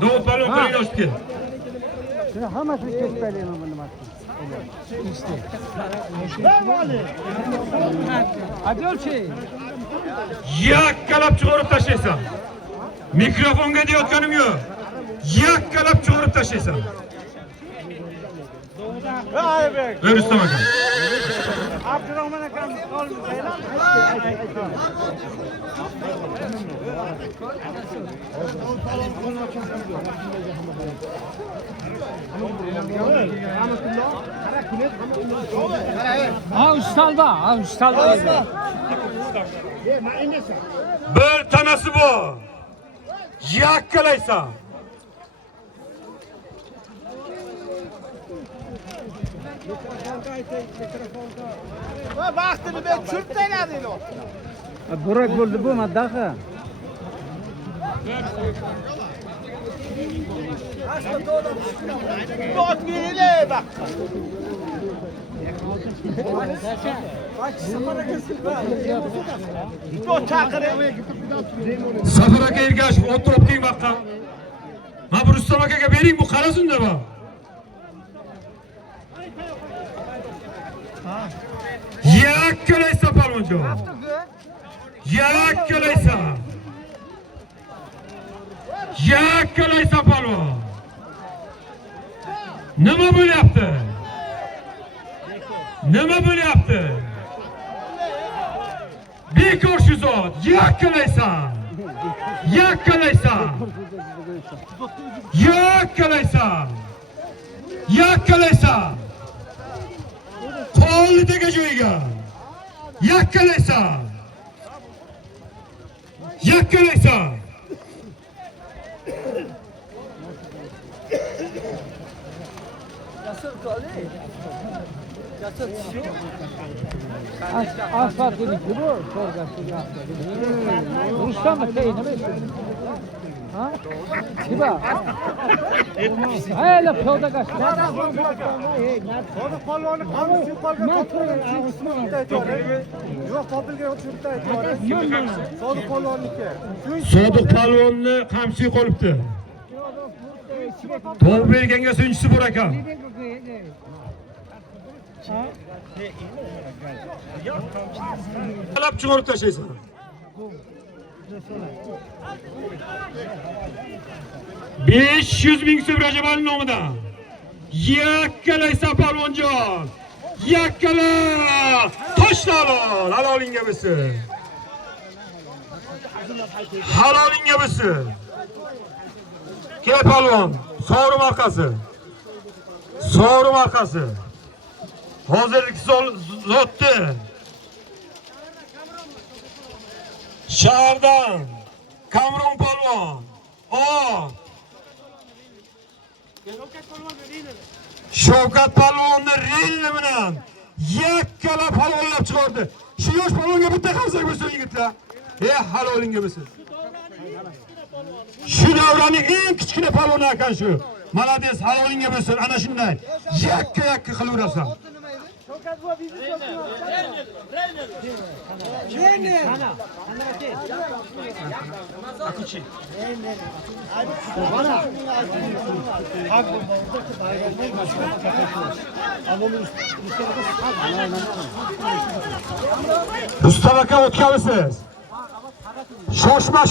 Davud Palvon qo'lingni ochib kel. Shuni hammasini kesib berayman buni mana. Adolchi. Yakkalab chiqarib tashlaysan. Mikrofonga deyotganim yo'q. Yakkalab chiqarib tashlaysan. Rustam aka. Abdurahmon akam qolmaylar. Ustalba. Bir tanesi bu. Yakkalaysan. Vaqtini ben çürüp denedim o. Burak bo'ldi bu maddaha. Dört birine bak. Dört çakırı. Safar aka Ergashev o'tirib keyin baqqan. Ma bu Rustam akaga bering, bu qarasin-da bu. Yakkalaysa palvonjo. Yakkalaysa. Yakkalaysa palvon. Nima bo'lyapti? Nima bo'lyapti? Bekor shu zot. Yakkalaysa. Yakkalaysa. Yakkalaysa. Yakkalaysa. Qo'lidagi joyiga. Yakkalaysa. Yakkalaysa. Asfalt dedik bu. Rustam mı? Ha? Kiba. Hayla piyada kaçtı. Soğuk palvanı kamçı palvanı Yok topilga o'tib aytdi. So'diq polvonniki. Sodiq palvonni qamchi qolibdi. To'g'ri berganga so'nchisi bor ekan. Alab chiqarib tashlaysan. $500,000 so'm Rajabalning nomidan. Yakkalaysa palvonjon. Yakkala! Toshlalol, halolingga bo'lsin. Halolingga bo'lsin. Kel palvon, sovrim orqasi. Sovrim orqasi. Hozirgi zotni shahardan Kamron palvon. Shavkat palvonni rilli bilan yakkala palvonlab chiqardi. Shu yosh palvonga bitta qarsak bo'lsin yigitlar. Halolingga bo'lsin. Shu davraning eng kichkina palvoni ekan shu. Malades, halolingga bo'lsin. Ana shunday yakka qilaverasan. Rustam aka o'tkazsiz. Shoshma.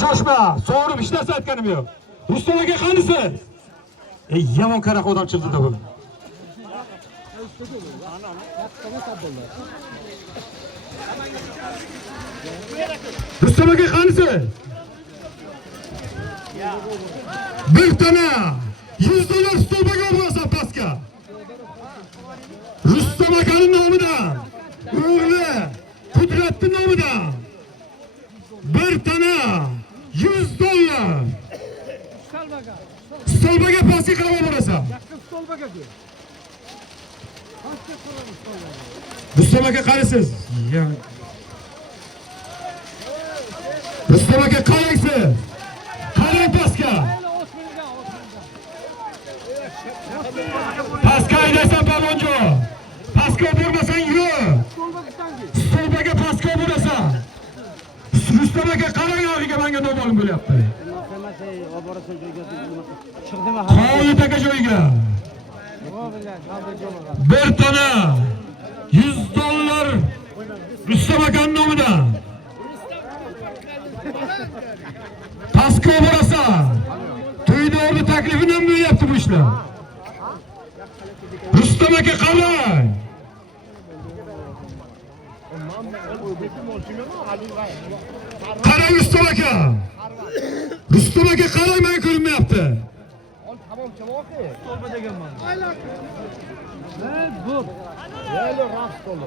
So'rib hech narsa aytganim yo'q. Rustam aka qanisiz? Yomon qanaqa odam chiqdi-da bu. Rustam aka qanisiz? Bir tane $100 stolbaga olmasa pastga. Rustam akaning nomidan, o'g'li Qudratning nomidan bir tane $100 stolbaga pastga qilib borasan. Rustam aka qanisiz? Rustam aka qaraysiz. Qarang pastga. Pastga aylaysan palvonjo. Pastga bormasang yo'q. Stolbaga pastga borasan. Rustam aka qarang og'iga menga noma'lum bo'lyapti. Qo'yib aka joyiga. Bir tane $100 Rustam akaning nomidan. Pastga borasan. To'yda o'rni taklifini ham bo'lyapti bu ishlar. Rustam aka qarang. Qarang Rustam aka. Rustam aka qarang, menga ko'rinmayapti. Tamam ki. Stolba deganman. Bu. Yayli rast oldu.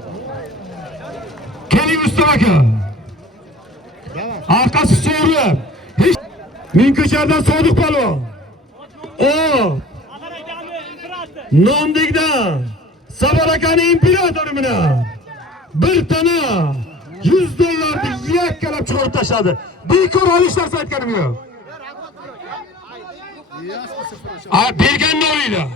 Keling Rustam aka. Arkası so'rib. Minko'chardan Sodiq palvon. Nomdekdan Sabarakani imperatori buni bir tane $100 yakkalab chiqarib tashladi. Bekor olishlarsa aytganim yo'q. Bergan ne oluyor?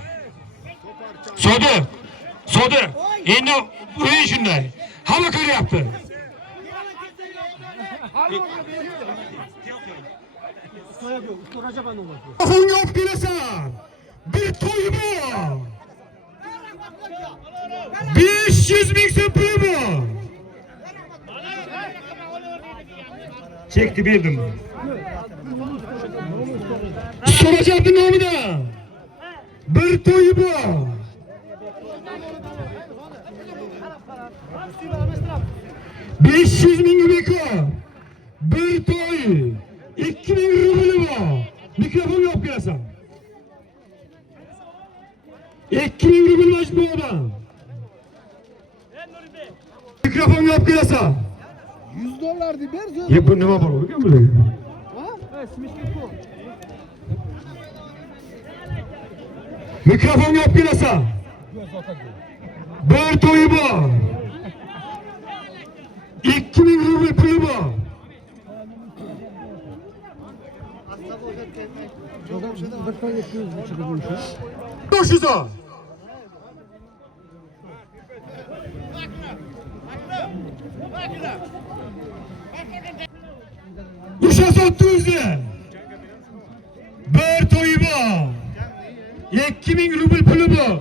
Sodu. Endi o'yin shunday. Hamma ko'ryapti. Mikrofon yok bilasan. Bir to'y bu. 500 ming so'm puli bu. Çekti berdim. So'rashyapti nomida. Bir to'y bu. 500 ming bekor. Bir to'y. 2000 rubli bu. Mikrofon yok bilasan. 2000 rubli bu odam. Mikrofon yok bilasan. $100 de ber. Ya bu nima bor ekan bular? Mikrofon yok bilasan. Bir to'y bu. 2000 rubli puli bu. Koşuza. Uşa sattınız ya. Bir to'y bu. 2000 rubl puli bu.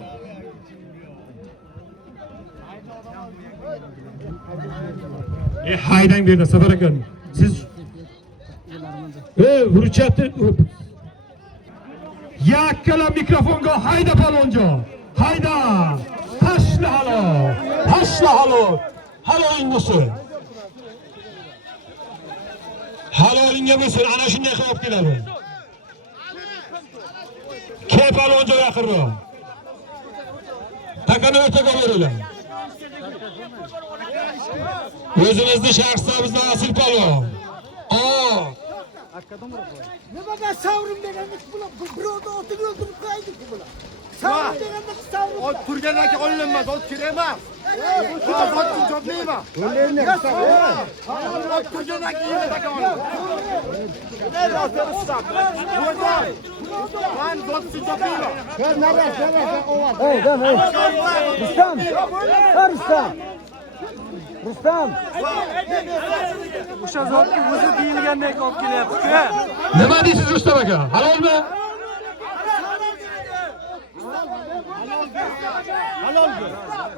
Haydan berdi Safar aka. Siz vurachatdi. Yakkala mikrofonga hayda palonjo. Hayda. Tashla halo. Tashla halo. Haloing bo'lsin. Halolinga bo'lsin. Ana shunday qilib keladi. Ke palonjo yaqinroq. Takani o'rtaga beringlar. O'zimizni shaxsimizni asl palon. Nima ben savrum degandik bular birovni otini o'ldirib qo'ydik bular. Savrum degandik savrum. O turgandan keyin olinmas, o kerak emas. Ot joblayman. O'llayman. Ot turgandan keyin taka olaman. Ben zotni joblayman. Ben nerede ovad. Rustam. O'sha zotni o'zi deyilgandek olib kelyapti-ku. Nima deysiz Rustam aka? Halolmi?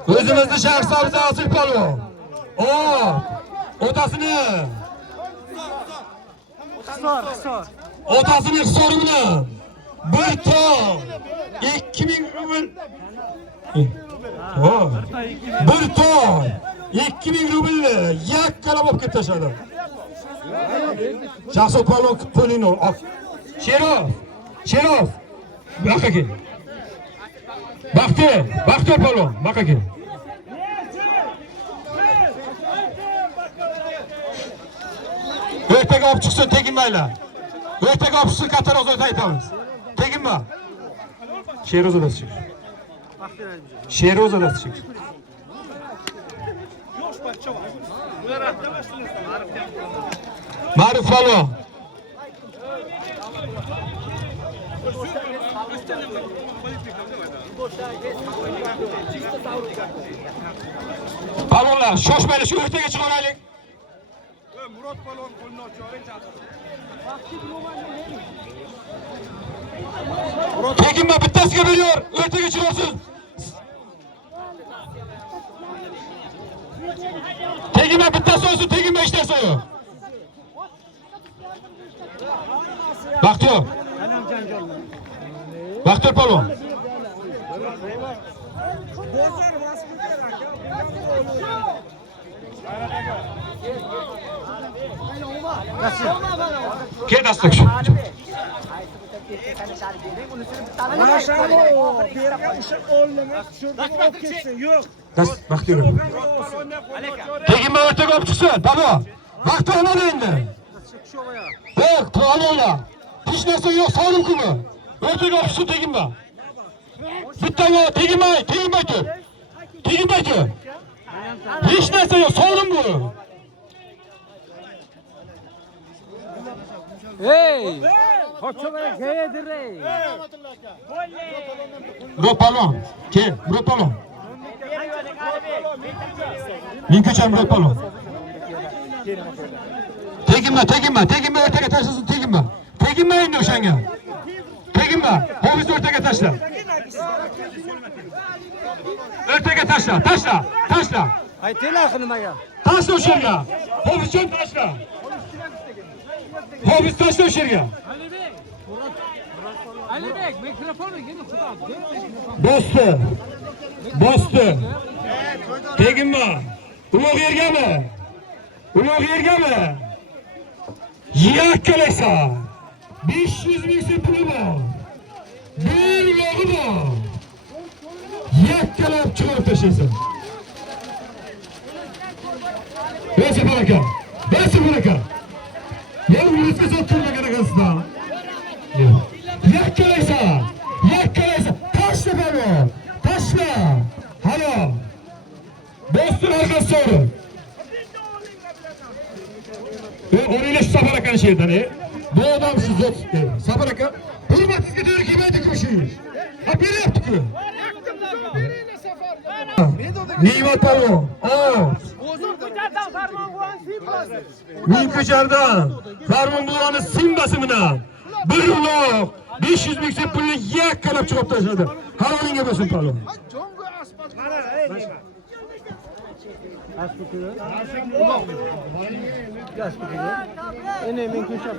O'zimizni shaxsimizni asl polvon. Otasini. Hisor. Otasini hisori bilan bir ton 2000 rubl. Bir ton 2000 rubl yakkalab olib ketishadi. Shaxsiy polvon Polino. Sherov. Baqa kel. Baxtiyor polvon, baqa kel. O'rtaga olib chiqsin, teginmaylar. O'rtaga olib chiqsin, katta rozayda aytamiz. Teginma. Sherozada chiq. Sherozada chiq. Ma'ruf polvon. Palonlar, shoshmaylik, shu o'rtaga chiqaraylik. Murod palon qo'lni ocharing Teginma bittasiga beriyor, o'rtaga chiqarsiz. Teginma bittasi olsun, teginma hech narsa yo'q. Baxtiyor polvon. Kel dastak shu. Baxtiyor. Teginma o'rtaga olib chiqsin, polvon. Vaqt olmadi endi. Yo'q, polvonlar. Hech narsa yo'q, sog'liqmi? O'rtaga olib chiqsin teginma. Bitta yo'q, teginmay tur. Tegib aka. Hech narsa yo'q, sog'lom bu. Hey! Qochoqlar keldir ey. Murod palvon, kel, Murod palvon. Men ko'cham Murod palvon. Teginma, o'rtaga tashlasin, teginma. Teginma endi o'shanga. Teginma, hovizni o'rtaga tashla. O'rtaga tashla. Ayting axir nimaga? Tashla o'shanga. Hovizjon tashla. Hoviz tashla o'shanga. Alibek, mikrofonni yine xudo. Bosdi. Teginma. Ulug' yergami? Yakkalaysa. 500 ming so'm puli bor. Bir ulog'i bor. Yakkalab chiqarib tashlaysan. Bersa baraka. Ya ulusga sotilmagan ekansiz-da. Yakkalaysa. Tashla palvon. Tashla. Halo. Bostir arkasi to'g'ri. O'raylar Safar akani she'rdan, Bu odam shu zot. Safar aka, hurmatsizga to'g'ri kelmaydi-ku shu. Ha, beryapti-ku. Ne'mat palvon. Ming ko'chardan Farmon bo'g'oni simbasi bilan bir uloq 500 ming so'm pulni yakkalab chiqib tashladi. Havolinga bo'lsin palvon. Ene men ko'chab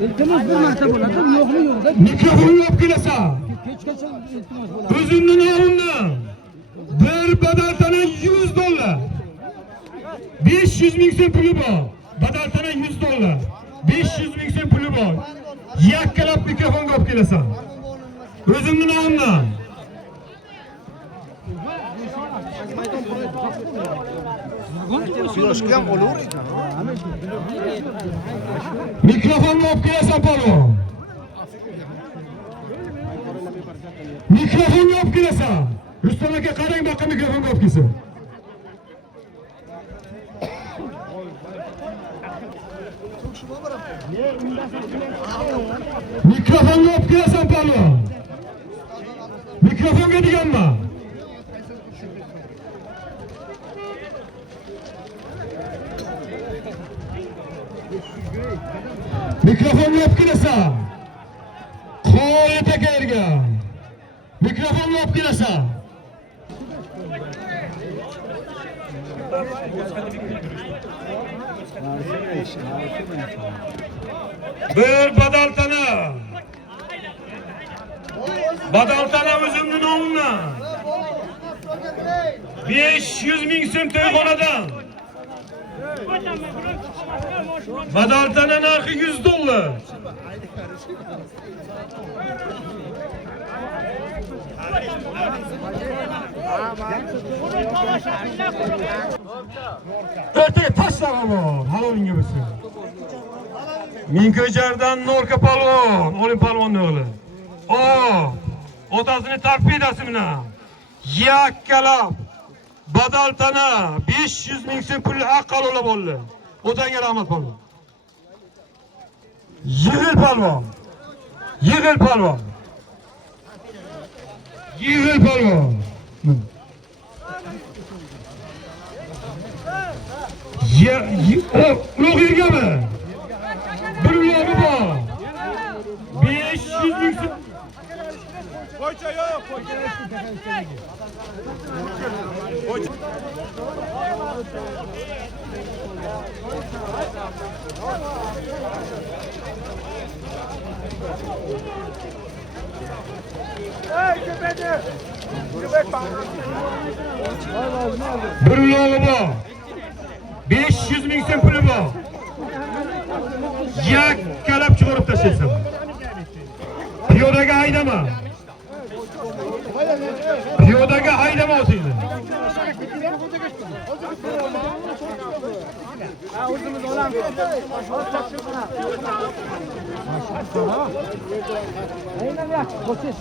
İltimos bir marta bo'ladi, yo'qmi yo'qda. Mikrofonni olib kelasan. Kechgacha iltimos bo'ladi. O'zimning nomimdan bir badaltana $100. 500 ming so'm puli bor. Badaltana $100. 500 ming so'm puli bor. Yakkalab mikrofonga olib kelasan. O'zimning nomimdan. Yoshga ham olaver ekan. Mikrofonni olib kelasan palvon. Mikrofonni olib kelasan. Rustam aka qarang, boqqa mikrofonga olib kelsin. Mikrofonni olib kelasan palvon. Mikrofonga deganman. Mikrofonni olib kelasan. Qo'yib akalarga. Mikrofonni olib kelasan. Bir badaltana o'zimning nomimdan 500 ming so'm to'yxonadan. Badaltana narxi $100. O'rtaga tashlama, halolinga bo'lsin. Mingko'jardan Norka palvon, Olim palvonni o'g'li. Otasining torpedasi bilan yakkalab badaltana 500 ming so'm pulni haqqal olib oldi. O'tanga rahmat palvon. Yig'il palvon. Ulug' yergami? Bir ulog'i bor. 500 ming so'm. Qo'ycha yo'q, bir ulog'i bor. 500 ming so'm puli bor. Yakkalab chiqarib tashlaysan. Piyodaga haydama. Piyodaga haydama o'zingni. o'zimiz olamiz. Aynen ya. Koçes.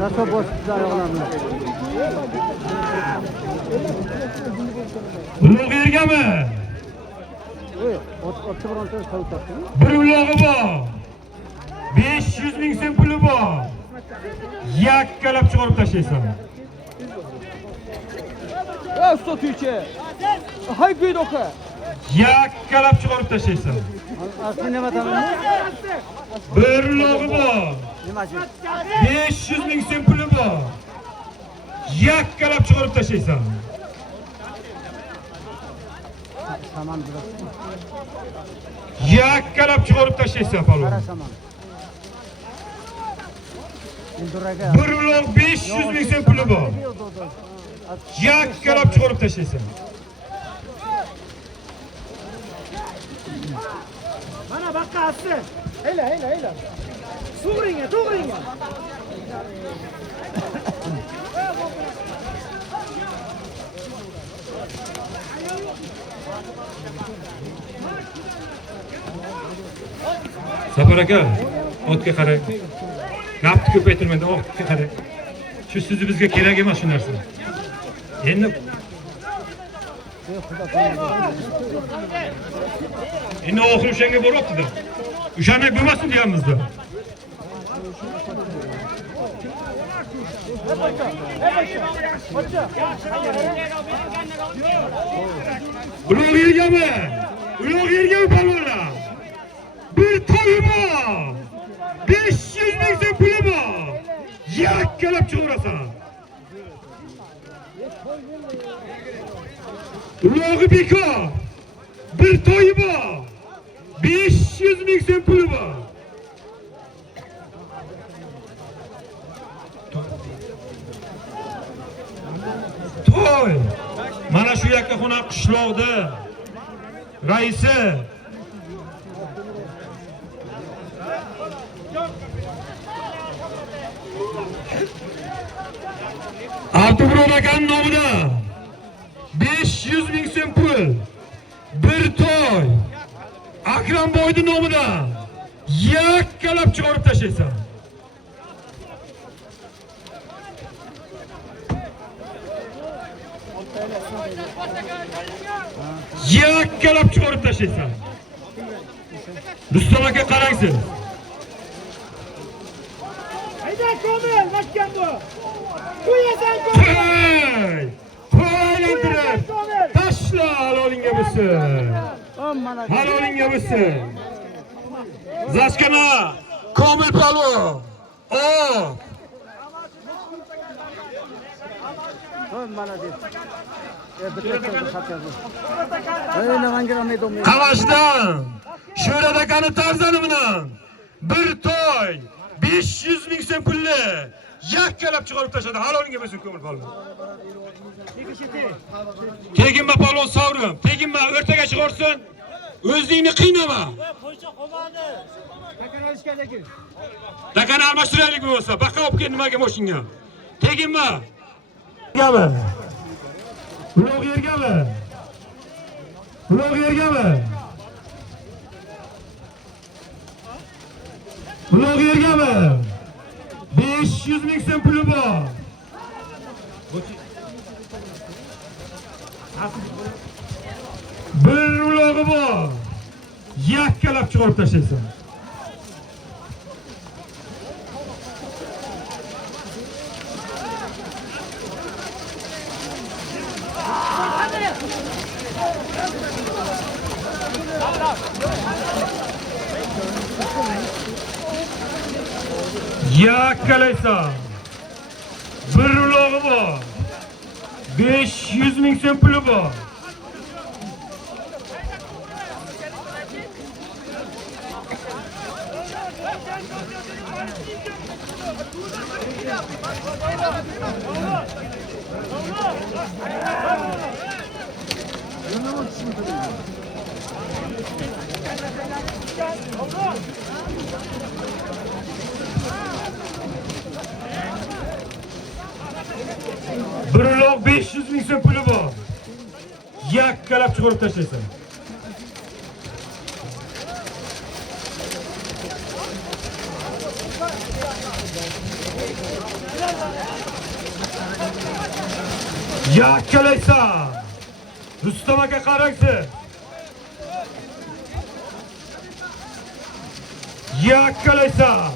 Nasıl boşluğa ayağlanır? Ulug' yergami? Bir ulog'i bor. 500 ming so'm puli bor. Yakkalab chiqarib tashlaysan. Ya sotuvchi. Hay bedoka. Yakkalab chiqarib tashlaysan. Asli nima tamam? Bir ulog'i bor. 500 ming so'm puli bor. Yakkalab chiqarib tashlaysan. Tamam. Yakkalab chiqarib tashlaysan palvon. Bir ulog' 500 ming so'm puli bor. Yakkalab chiqarib tashlaysan. Mana bakka asli. Heyla. To'g'ringa. Safar aka, otga qarang. Nafti ko'paytirmaydi, otga qarang. Shu sizni bizga kerak emas shu narsa. Endi oxiri o'shanga boryapti-da. O'shani bo'lmasin deganmizda. Ulug' yergami palvonlar? Bir to'y bor. 500 ming so'm puli bor. Yakkalab chiqarasan. Ulog'i bekor. Bir to'y bor. 500 ming so'm puli bor. To'y. Mana shu yakkaxona qishloqda raisi Abdumurod akaning nomida 500 ming so'm pul. Bir to'y. Akramboyning nomida yakkalab chiqarib tashlaysan. Yakkalab chiqarib tashlaysan. Rustam aka qarangsiz. Hayda Komil, makkan bu. Qo'yasan Komil. Qo'ylantirib. Tashla halolingga bo'lsin. Halolingga bo'lsin. Zaskana Komil palvon. Qamashdan Sho'rat akani tarzani bilan bir to'y 500 ming so'm pulni yakkalab chiqarib tashladi. Halolingga bo'lsin Komil palvon. Teginma palvon savrim. Teginma o'rtaga chiqarsin. O'zingni qiynama. Takani almashtiraylik bo'lsa, baqa olib kel nimaga moshinga. Teginma. Yergami? Ulug' yergami? Ulug' yergami? Ulug' yergami? 500 ming so'm puli bor. Bir ulog'i bor. Yakkalab chiqarib tashlaysan. Yakkalaysan. Bir ulog'i bor. 500 ming so'm puli bor. Bir ulug' 500 ming so'm puli bor. Yakkalab chiqarib tashlaysan. Yakkalaysan. Rustam aka qarangsiz. Yakkalaysan.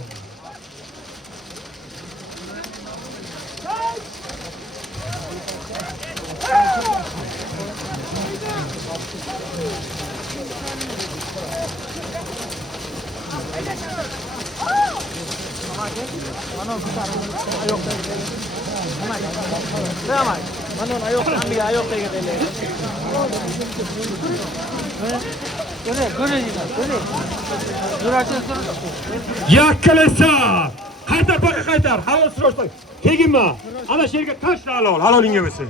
Yakkalaysan. Qaytar baka qaytar. Halol surashlar. Teginma. Ana shu yerga tashla halol. Halolingga bo'lsin.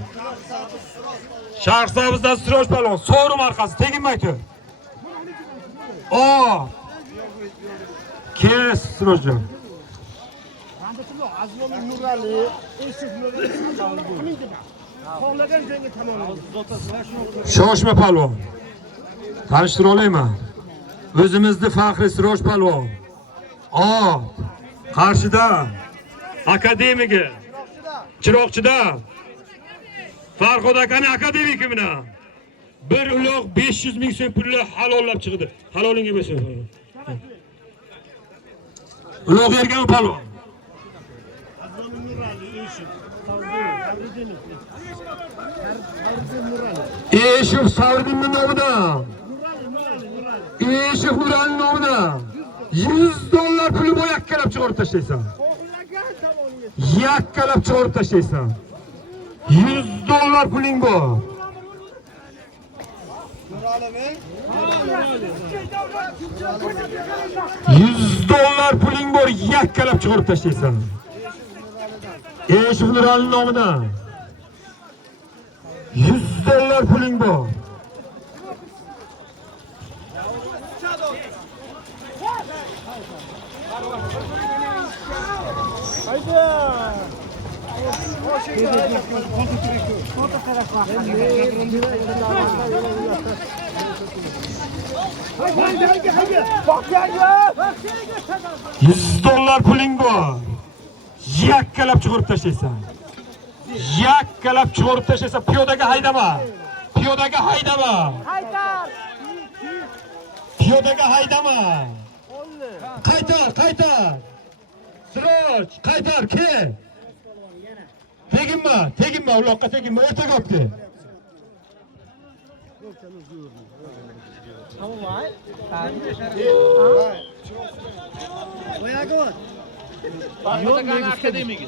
Shahrsabizdan Sirosh palon, so'ri markasi teginmaydi. Kes Sirojjon. Shoshma palvon. Tanishtira olayman. O'zimizning faxri Siroj palvon. Qarshida akademigi. Chiroqchida Farhod akani akademiki bilan bir ulug' 500 ming so'm pulni halollab chiqdi. Halolinga bo'lsin. Ulug' ergan palvon. Eshif Savridinning nomidan. Eshif Nuralining nomidan. $100 puli bor yakkalab chiqarib tashlaysan. Yakkalab chiqarib tashlaysan. $100 puling bor. $100 puling bor, yakkalab chiqarib tashlaysan. Eshif Nuralining nomidan. $100 puling bor. $100 puling bor. Yakkalab chiqarib tashlaysan. Yakkalab chiqarib tashlaysan. Piyodaga haydama. Piyodaga haydama. Piyodaga haydama. Qaytar, qaytar. Siroj, qaytar, kel. Teginma, uloqqa teginma, ertaga olib kel. Akademik.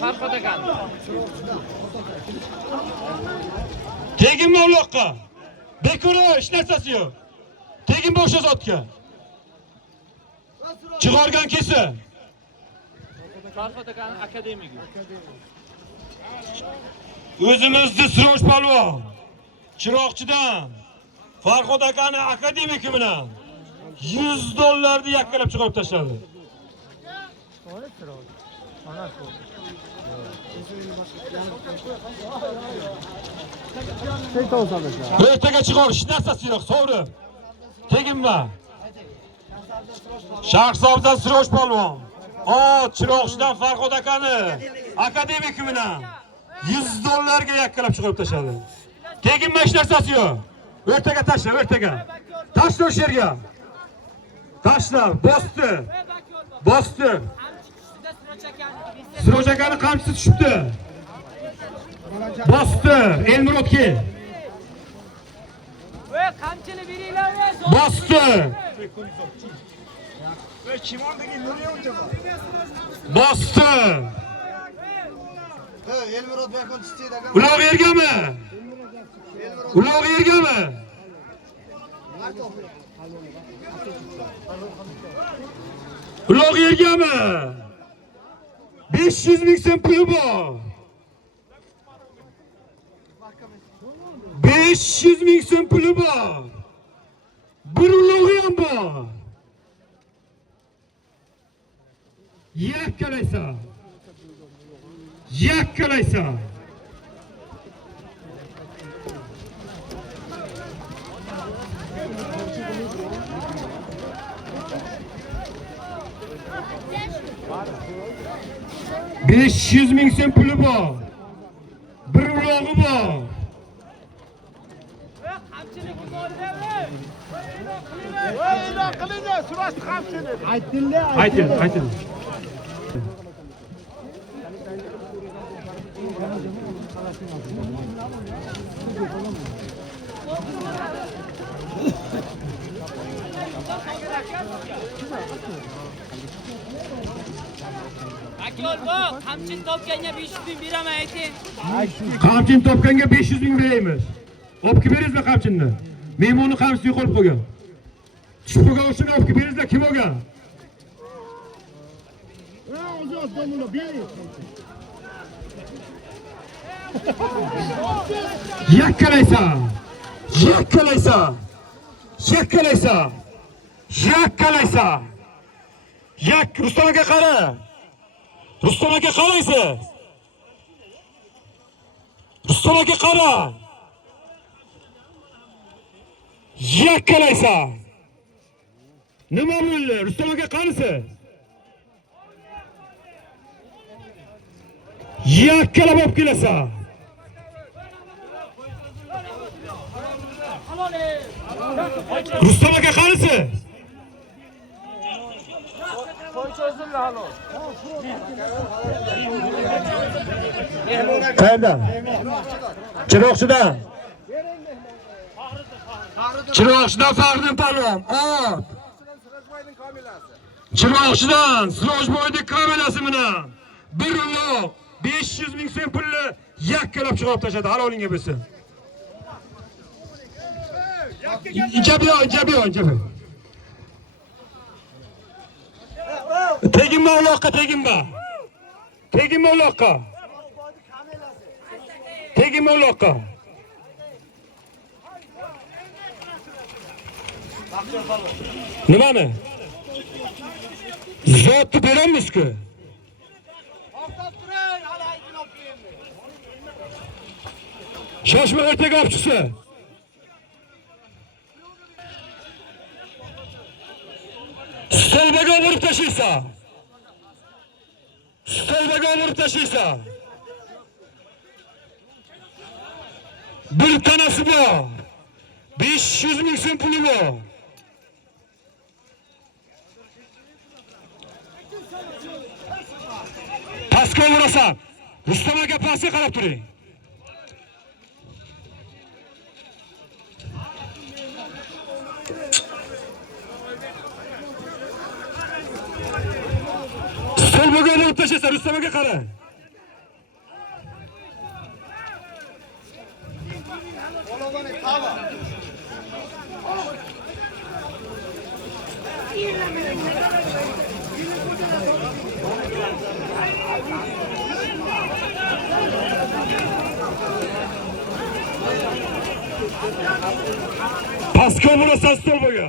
Farhod akan. Teginma uloqqa. Bekor hech narsasi yo'q. Teginma o'sha zotga. Chiqargan kelsin. Farhod akan akademik. O'zimizning Siroj palvon. Chiroqchidan Farhod akani akademiki bilan $100 ni yakkalab chiqarib tashladi. Ertaga chiqar, hech narsasi yo'q, sovri. Teginma. Shahrsabizdan Siroj palvon. Chiroqchidan Farhod akani akademiki bilan $100 ga yakkalab chiqarib tashladi. Teginma, hech narsasi yo'q. Ertaga tashla, ertaga. Tashla o'sha yerga. Tashla, bosdi. Bosdi. Siroj akani qamchisi tushibdi. Bosdi, Elmurod kel. Qamchini beringlar. Bosdi. Bosdi. Elmurod Bekon isteydi. Uloq yergami? Uloq yergami? Uloq yergami? 500 ming so'm puli bor. 500 ming so'm puli bor. Bir ulog'i ham bor. Yakkalaysan. yakkalaysa. $500.000 so'm puli bor. Bir ulog'i bor. Ayting. Akol bu qamchin topganga 500 ming beraman ayting. Qamchin topganga 500.000 beramiz. Olib kelib beringizlar qamchinni. Mehmonni qamchisi yo'qolib qolgan. Tushib qolgan o'shani olib kelib beringizlar, kim olgan? Yakkalaysa. Rustam aka qara. Rustam aka qaraysiz. Rustam aka qara. Yakkalaysa. Nima bo'ldi? Rustam aka qaraysiz. Yakkalab olib kelasa. Rustam aka qaraysiz. Qayerda? Chiroqchidan. Chiroqchidan Faxriddin Palvon. Chiroqchidan Sirojboyning kamerasi bilan bir uloq 500.000 so'm pulni yakkalab chiqarib tashladi. Halolinga bo'lsin. Ijobiy. Teginma uloqqa. Nimani? Zotni beramiz-ku. Shoshma ertaga olib chiqsa. Stolbaga olib tashlaysa. Bir tanasi bor. 500.000 so'm puli bor. Pastga urasan. Rustam aka pastga qarab turing. Stolbaga olib tashlaysa, Rustam aka qara. Pastga urasan Stolbaga.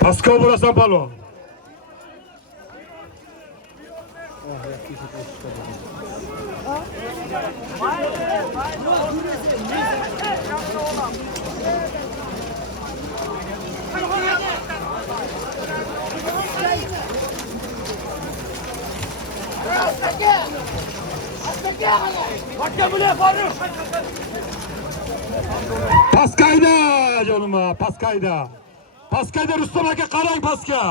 Pastga urasan palvon. Paskayda canıma, paskayda. Paskayda Rustam aka qarang pastga.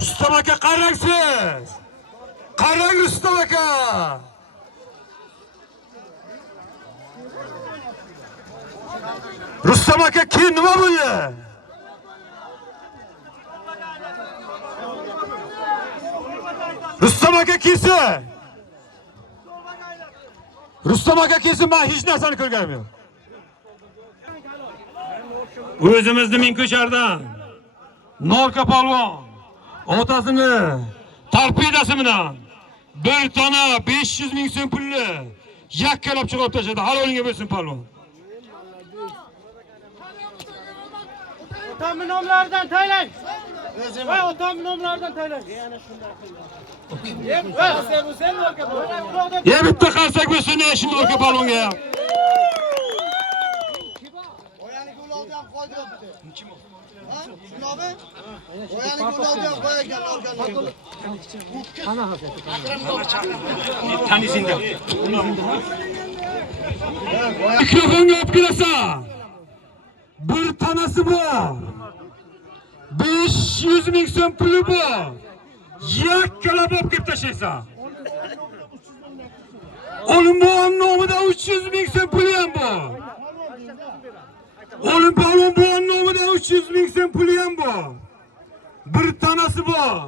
Rustam aka qarang siz. Qarang Rustam aka. Rustam aka kim, nima bo'ldi? Rustam aka kelsin. Rustam aka kelsin, men hech narsani ko'rganim yo'q. O'zimizni Minko'shardan Norka polvon otasini torpedasi bilan bir tona 500 ming so'm pulni yakkalab chiqarib tashladi. Halolinga bo'lsin polvon. Otamni nomlaridan taylang. Va otamni nomlaridan taylang. Yana shunday qildi. Ya bitta qarsak bo'lsin, shunday Norka polvonga. Boyaniki ulovda ham foyda yopdi. Ha? Shundoqmi? Boyaniki ulovda ham foyda ekan, olganlar. Tanisingda. Mikrofonga olib kelasan. Bir tanasi bor. 500 ming so'm puli bor. Yakkalab olib kelib tashlaysan. Olimbo'g'on nomidan 300 ming so'm puli ham bor. Olimbo'g'on nomidan 300 ming so'm puli ham bor. Bir tanasi bor.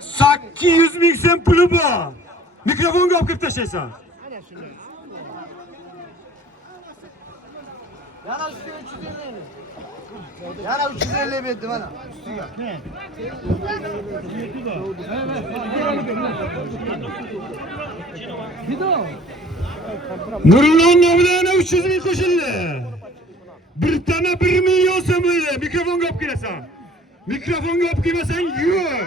800 ming so'm puli bor. Mikrofonga olib kelib tashlaysan. Yana ustiga 350. Yana 350 berdi mana. Ustiga. Nurullo nomidan 300 ming qo'shildi. Bir tana 1 million so'm bo'ldi. Mikrofonga olib kelasan. Mikrofonga olib kelmasang yo'q.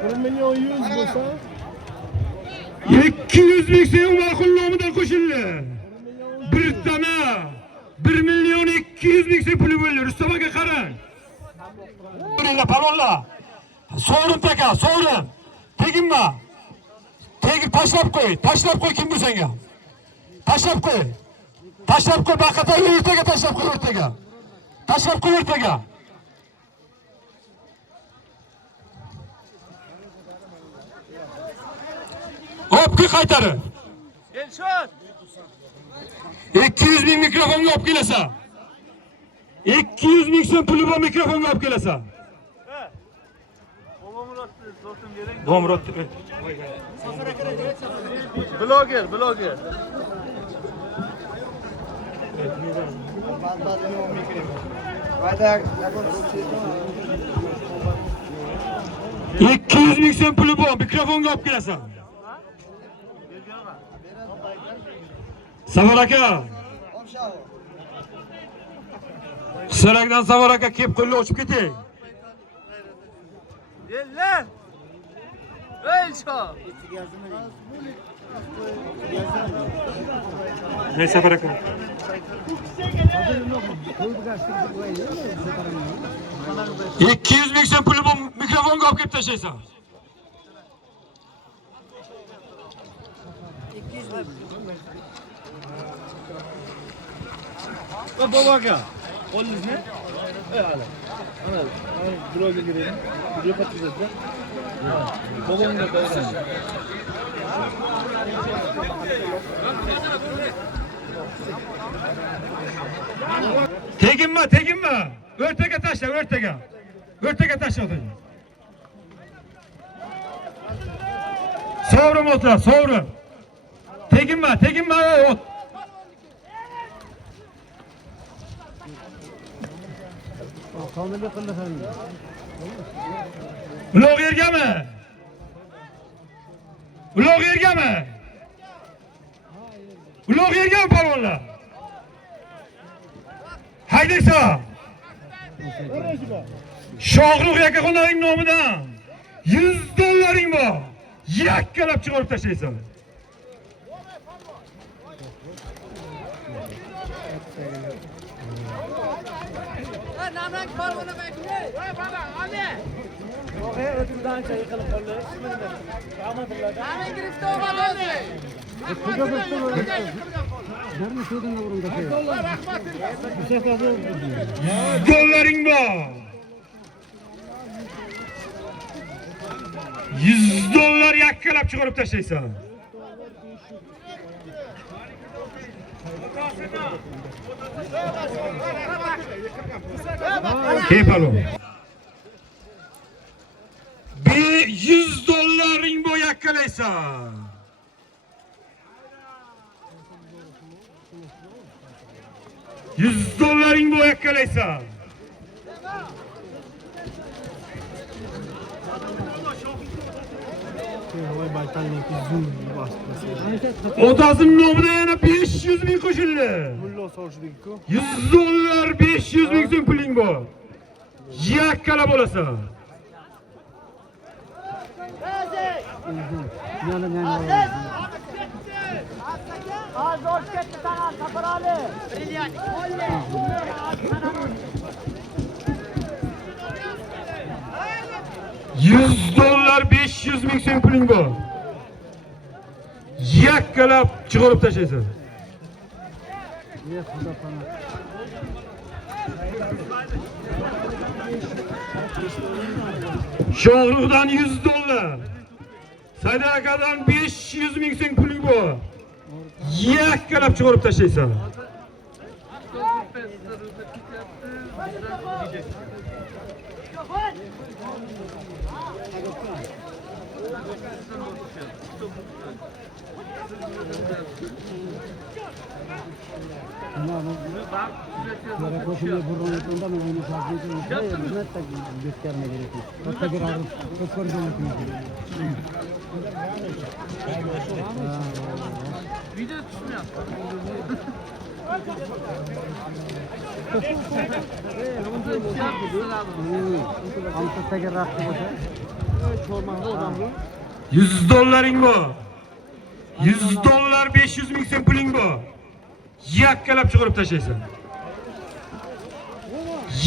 $1 milyon 100 bo'lsa 200 ming so'm Ma'qul nomidan qo'shildi. Bir tana 1 million 200 ming so'm puli bo'ldi. Rustam aka qarang. Bo'linglar palonlar. Sovrin taka, sovrin. Teginma. Tegib tashlab qo'y. Tashlab qo'y kim bo'lsang ham. Tashlab qo'y. Tashlab qo'y, baqatay o'rtaga tashlab qo'y o'rtaga. Tashlab qo'y o'rtaga. Hopki qaytarib. Elshot. 200 ming mikrofonga olib kelasan. 200 ming so'm puli bor mikrofonga olib kelasan. Bomrod. Bloger. 200 ming so'm puli bor mikrofonga olib kelasan. Savar aka. Qissalakdan Savar aka kelib qo'lni ochib keting. Yellar. Elshot. Ne Savar aka? $200 ming so'm puli bor mikrofonga olib kelib tashlaysan. Babaga. Qo'lingizni. Ana birovga kiraylik. Video qatnashadi. Bobomga qo'ysan. Teginma. O'rtaga tashla, o'rtaga. O'rtaga tashla. Sovrin o'tlar, sovrin. Teginma, o't. Ulug' yergami? Ulug' yergami palvonlar? Haydaysa. Shohruh Yakaxonovning nomidan $100 bor. Yakkalab chiqarib tashlaysan. Namrak polvona bekli. Voy baba, Ali. O'tdan chay qilib qoldi. Amin girifte olmadı. $100 bor. $100 yakkalab chiqarib tashlaysan. Kepalo. $100 bu Yakkalaysan. $100 bu yakkalaysan. Otasının nomida yana 500 ming qo'shildi. $100, 500 ming so'm puling bor. Yakkala bo'lasan. Az hoş gitti sana Safar Ali. $100, 500 ming so'm puling bor. Yakkalab chiqarib tashlaysan. Shohruxdan $100, Sadaqadan 500 ming so'm puling bor. Yakkalab chiqarib tashlaysan. Video tutmuyor. $100 bor. $100, 500 ming so'm puling bor. Yakkalab chiqarib tashlaysan.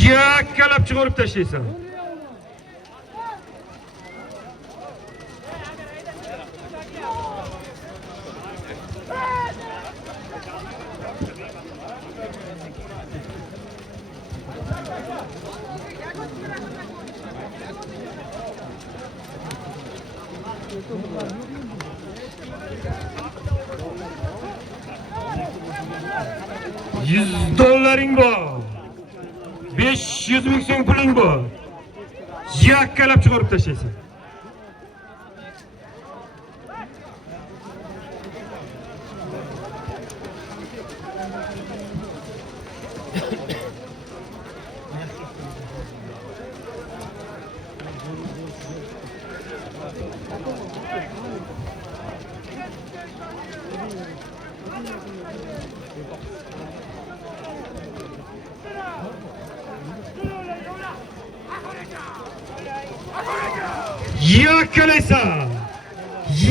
Yakkalab chiqarib tashlaysan. $100 bor. 500 ming so'm puling bor. Yakkalab chiqarib tashlaysan. Yakkalaysan.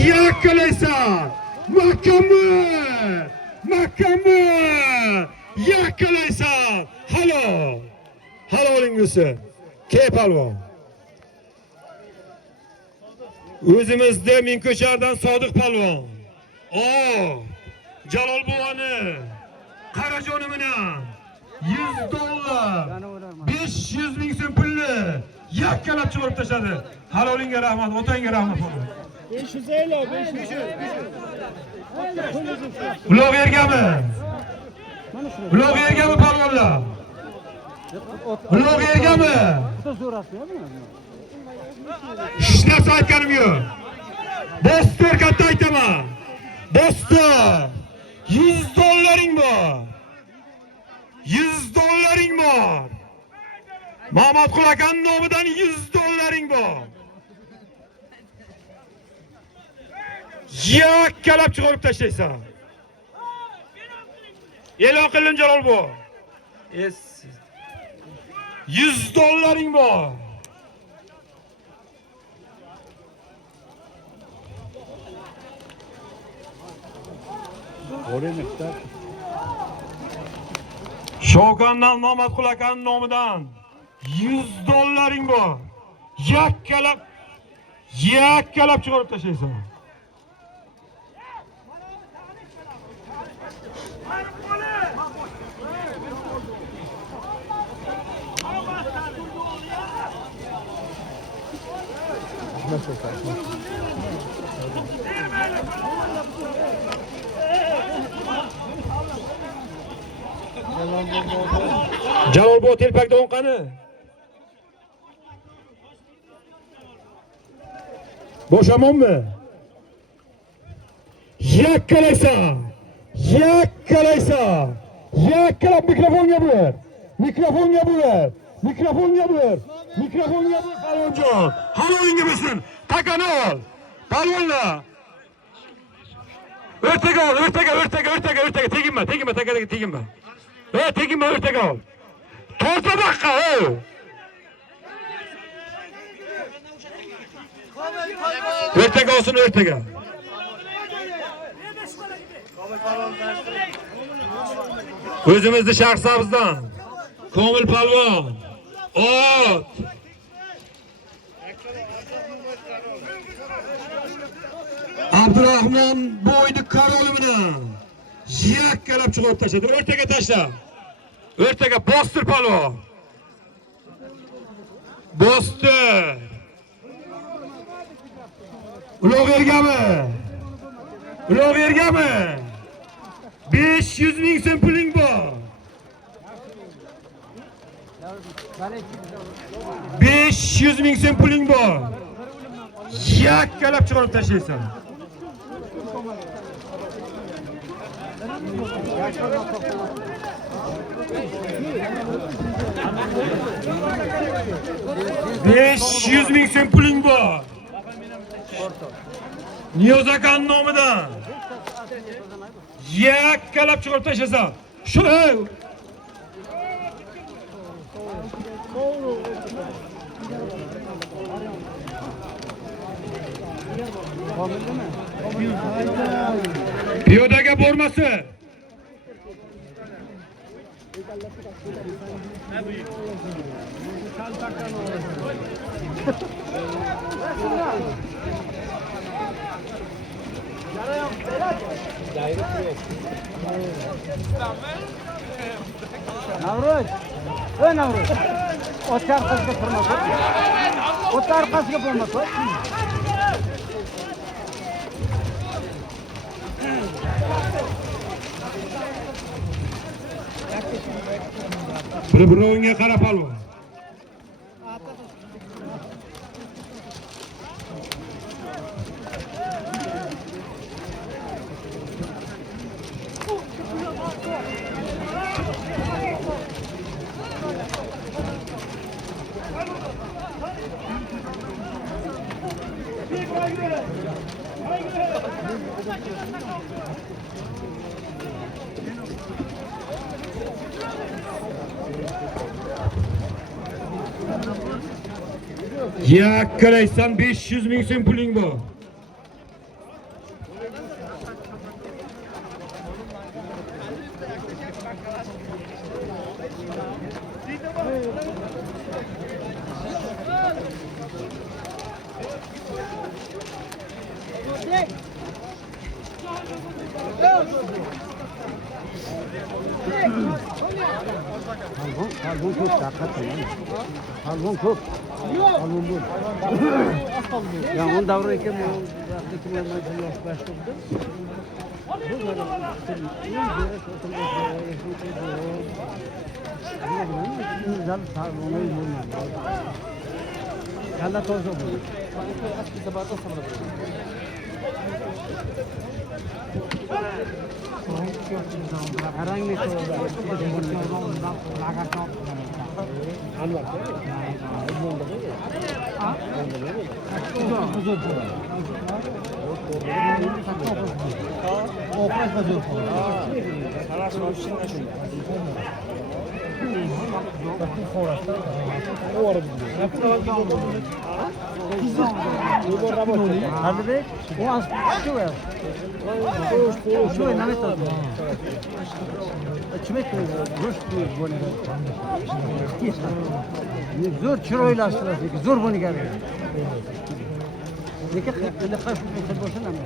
Yakkalaysan. Mahkammi. Mahkammi. Yakkalaysan. Halo. Halolingizni. Key palvon. O'zimizda Minko'chardan Sodiq palvon. Jalol buvani Qarajoni bilan $100, 500 ming so'm pulni yakkalab chiqarib tashladi. Halolingga rahmat, otangga rahmat. 550, 500. Uloq yergami? Uloq yergami palvonlar? Uloq yergami? Hech narsa aytganim yo'q. Bostir katta aytaman. Bostir. $100 bor. $100 bor. Mamatqul akan nomidan $100 bor. Yakkalab chiqarib tashlaysan. E'lon qildim Jalol bu. $100 bor. Shokandan Mamatqul akan nomidan $100 bor. Yakkalab chiqarib tashlaysan. Jalol bu telpakda o'nqani. Bo'shamonmi? Yakkalaysa. Yakkalaysa. Yakkalab mikrofonga buyur. Mikrofonga buyur. Mikrofonga buyur. Mikrofonga buyur palvonjon. Hali o'yinga bo'lsin. Takani ol. Palvonlar. O'rtaga ol, o'rtaga. Teginma, takaga teginma. Teginma, o'rtaga ol. Torta baqqa, O'rtaga olsin, o'rtaga. O'zimizni shaxsabizdan. Komil palvon. Ot. Abdurahmon bo'yni qarolimini yakkalab chiqarib tashladi. O'rtaga tashla. O'rtaga bostir palvon. Bostir. Ulug' ergami? 500 ming so'm puling bor. 500 ming so'm puling bor. Yakkalab chiqarib tashlaysan. $500 ming so'm puling bor. Niyoz akaning nomidan. Yakkalab chiqarib tashlasan. Shu piyodaga bormasi. Navruz. Navruz. Ot arkasiga turma. Ot arkasiga bo'lma. Bir-birovga qarab palvon. Yakkalaysan 500 ming so'm puling bor. Halbuki çok hakikaten. Halbuki çok. Halbuki. Ya on davra iken bu vakti kimlerden başladı. Kalla toz oldu. Herhangi zo'r chiroylashtirasiz, zo'r buni kerak. Lekin endi qashib bo'lsin ham.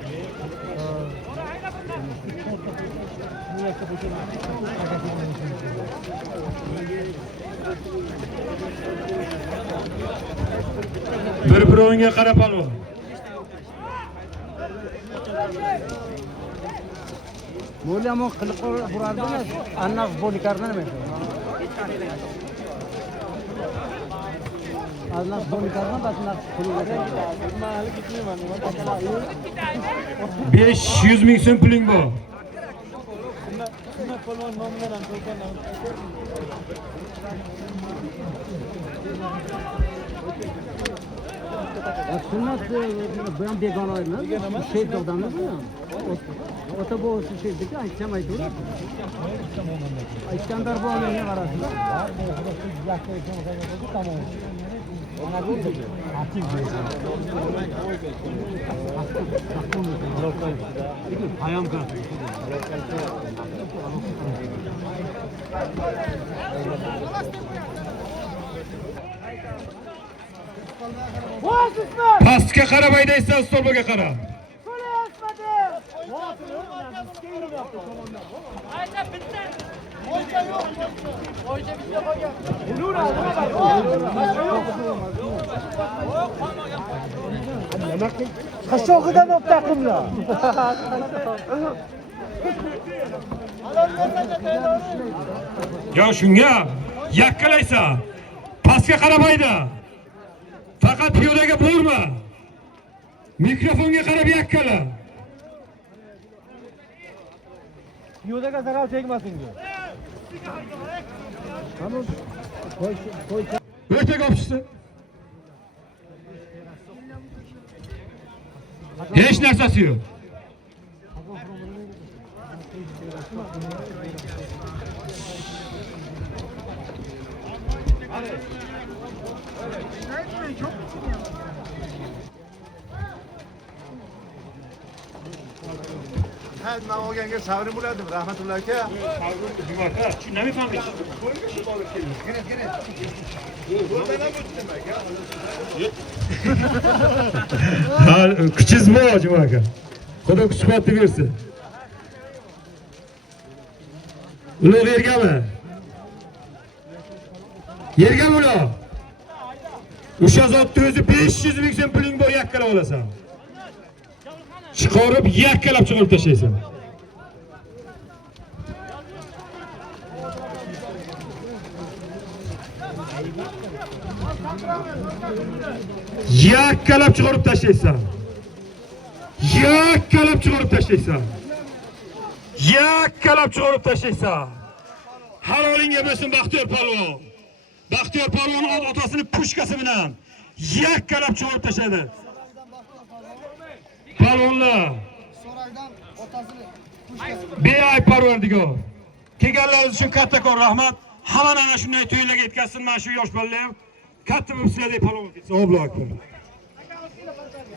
Bir-birovga qarab palvon. Mo'lamo qilib urardimi? Annas bo'likardan emas. Allah boni karma bas nak puli beradi. 500 ming so'm puling bor. Sunnat bilan begona emas. Şey odamlar bu. Ota bu şeydeki aytacağım aytıyor. İskandar bu ne arasında? Ayam kar. Pastga qaramayda esa stolga qara. Ayta bitta. Qashog'idan olib taqimlar. Ya shunga yakkalaysa, pastga qaramaydi. Faqat piyodaga borma. Mikrofonga qarab yakkala. Yo'lga zarar tegmasin. O'rtaga olishsin. Hech narsasi yo'q. Ha, men olganga sabrim bo'ladi, rahmatulloh aka. Ha, kuchingiz bor, Juma aka. Xudo kuch-quvvat bersin. Ulug' yergami? Yergami ulug'? O'sha zotni o'zi 500 ming so'm puling bor, yakkalab olasan. Chiqarib yakkalab chiqarib tashlaysan. Yakkalab chiqarib tashlaysan. Yakkalab chiqarib tashlaysan. Yakkalab chiqarib tashlaysan. Halolinga bo'lsin Baxtiyor polvon. Baxtiyor polvon otasini pushkasi bilan yakkalab chiqarib tashladi. Palvonlar, So'raydan otasini pushkasi. beay Parvardigor. Kelganlaringiz uchun kattakon rahmat. Hamma ana shunday to'ylarga yetkazsin, mana shu yosh bolalar ham katta bo'lib sizlarga palvon ketsin. Allohu akbar.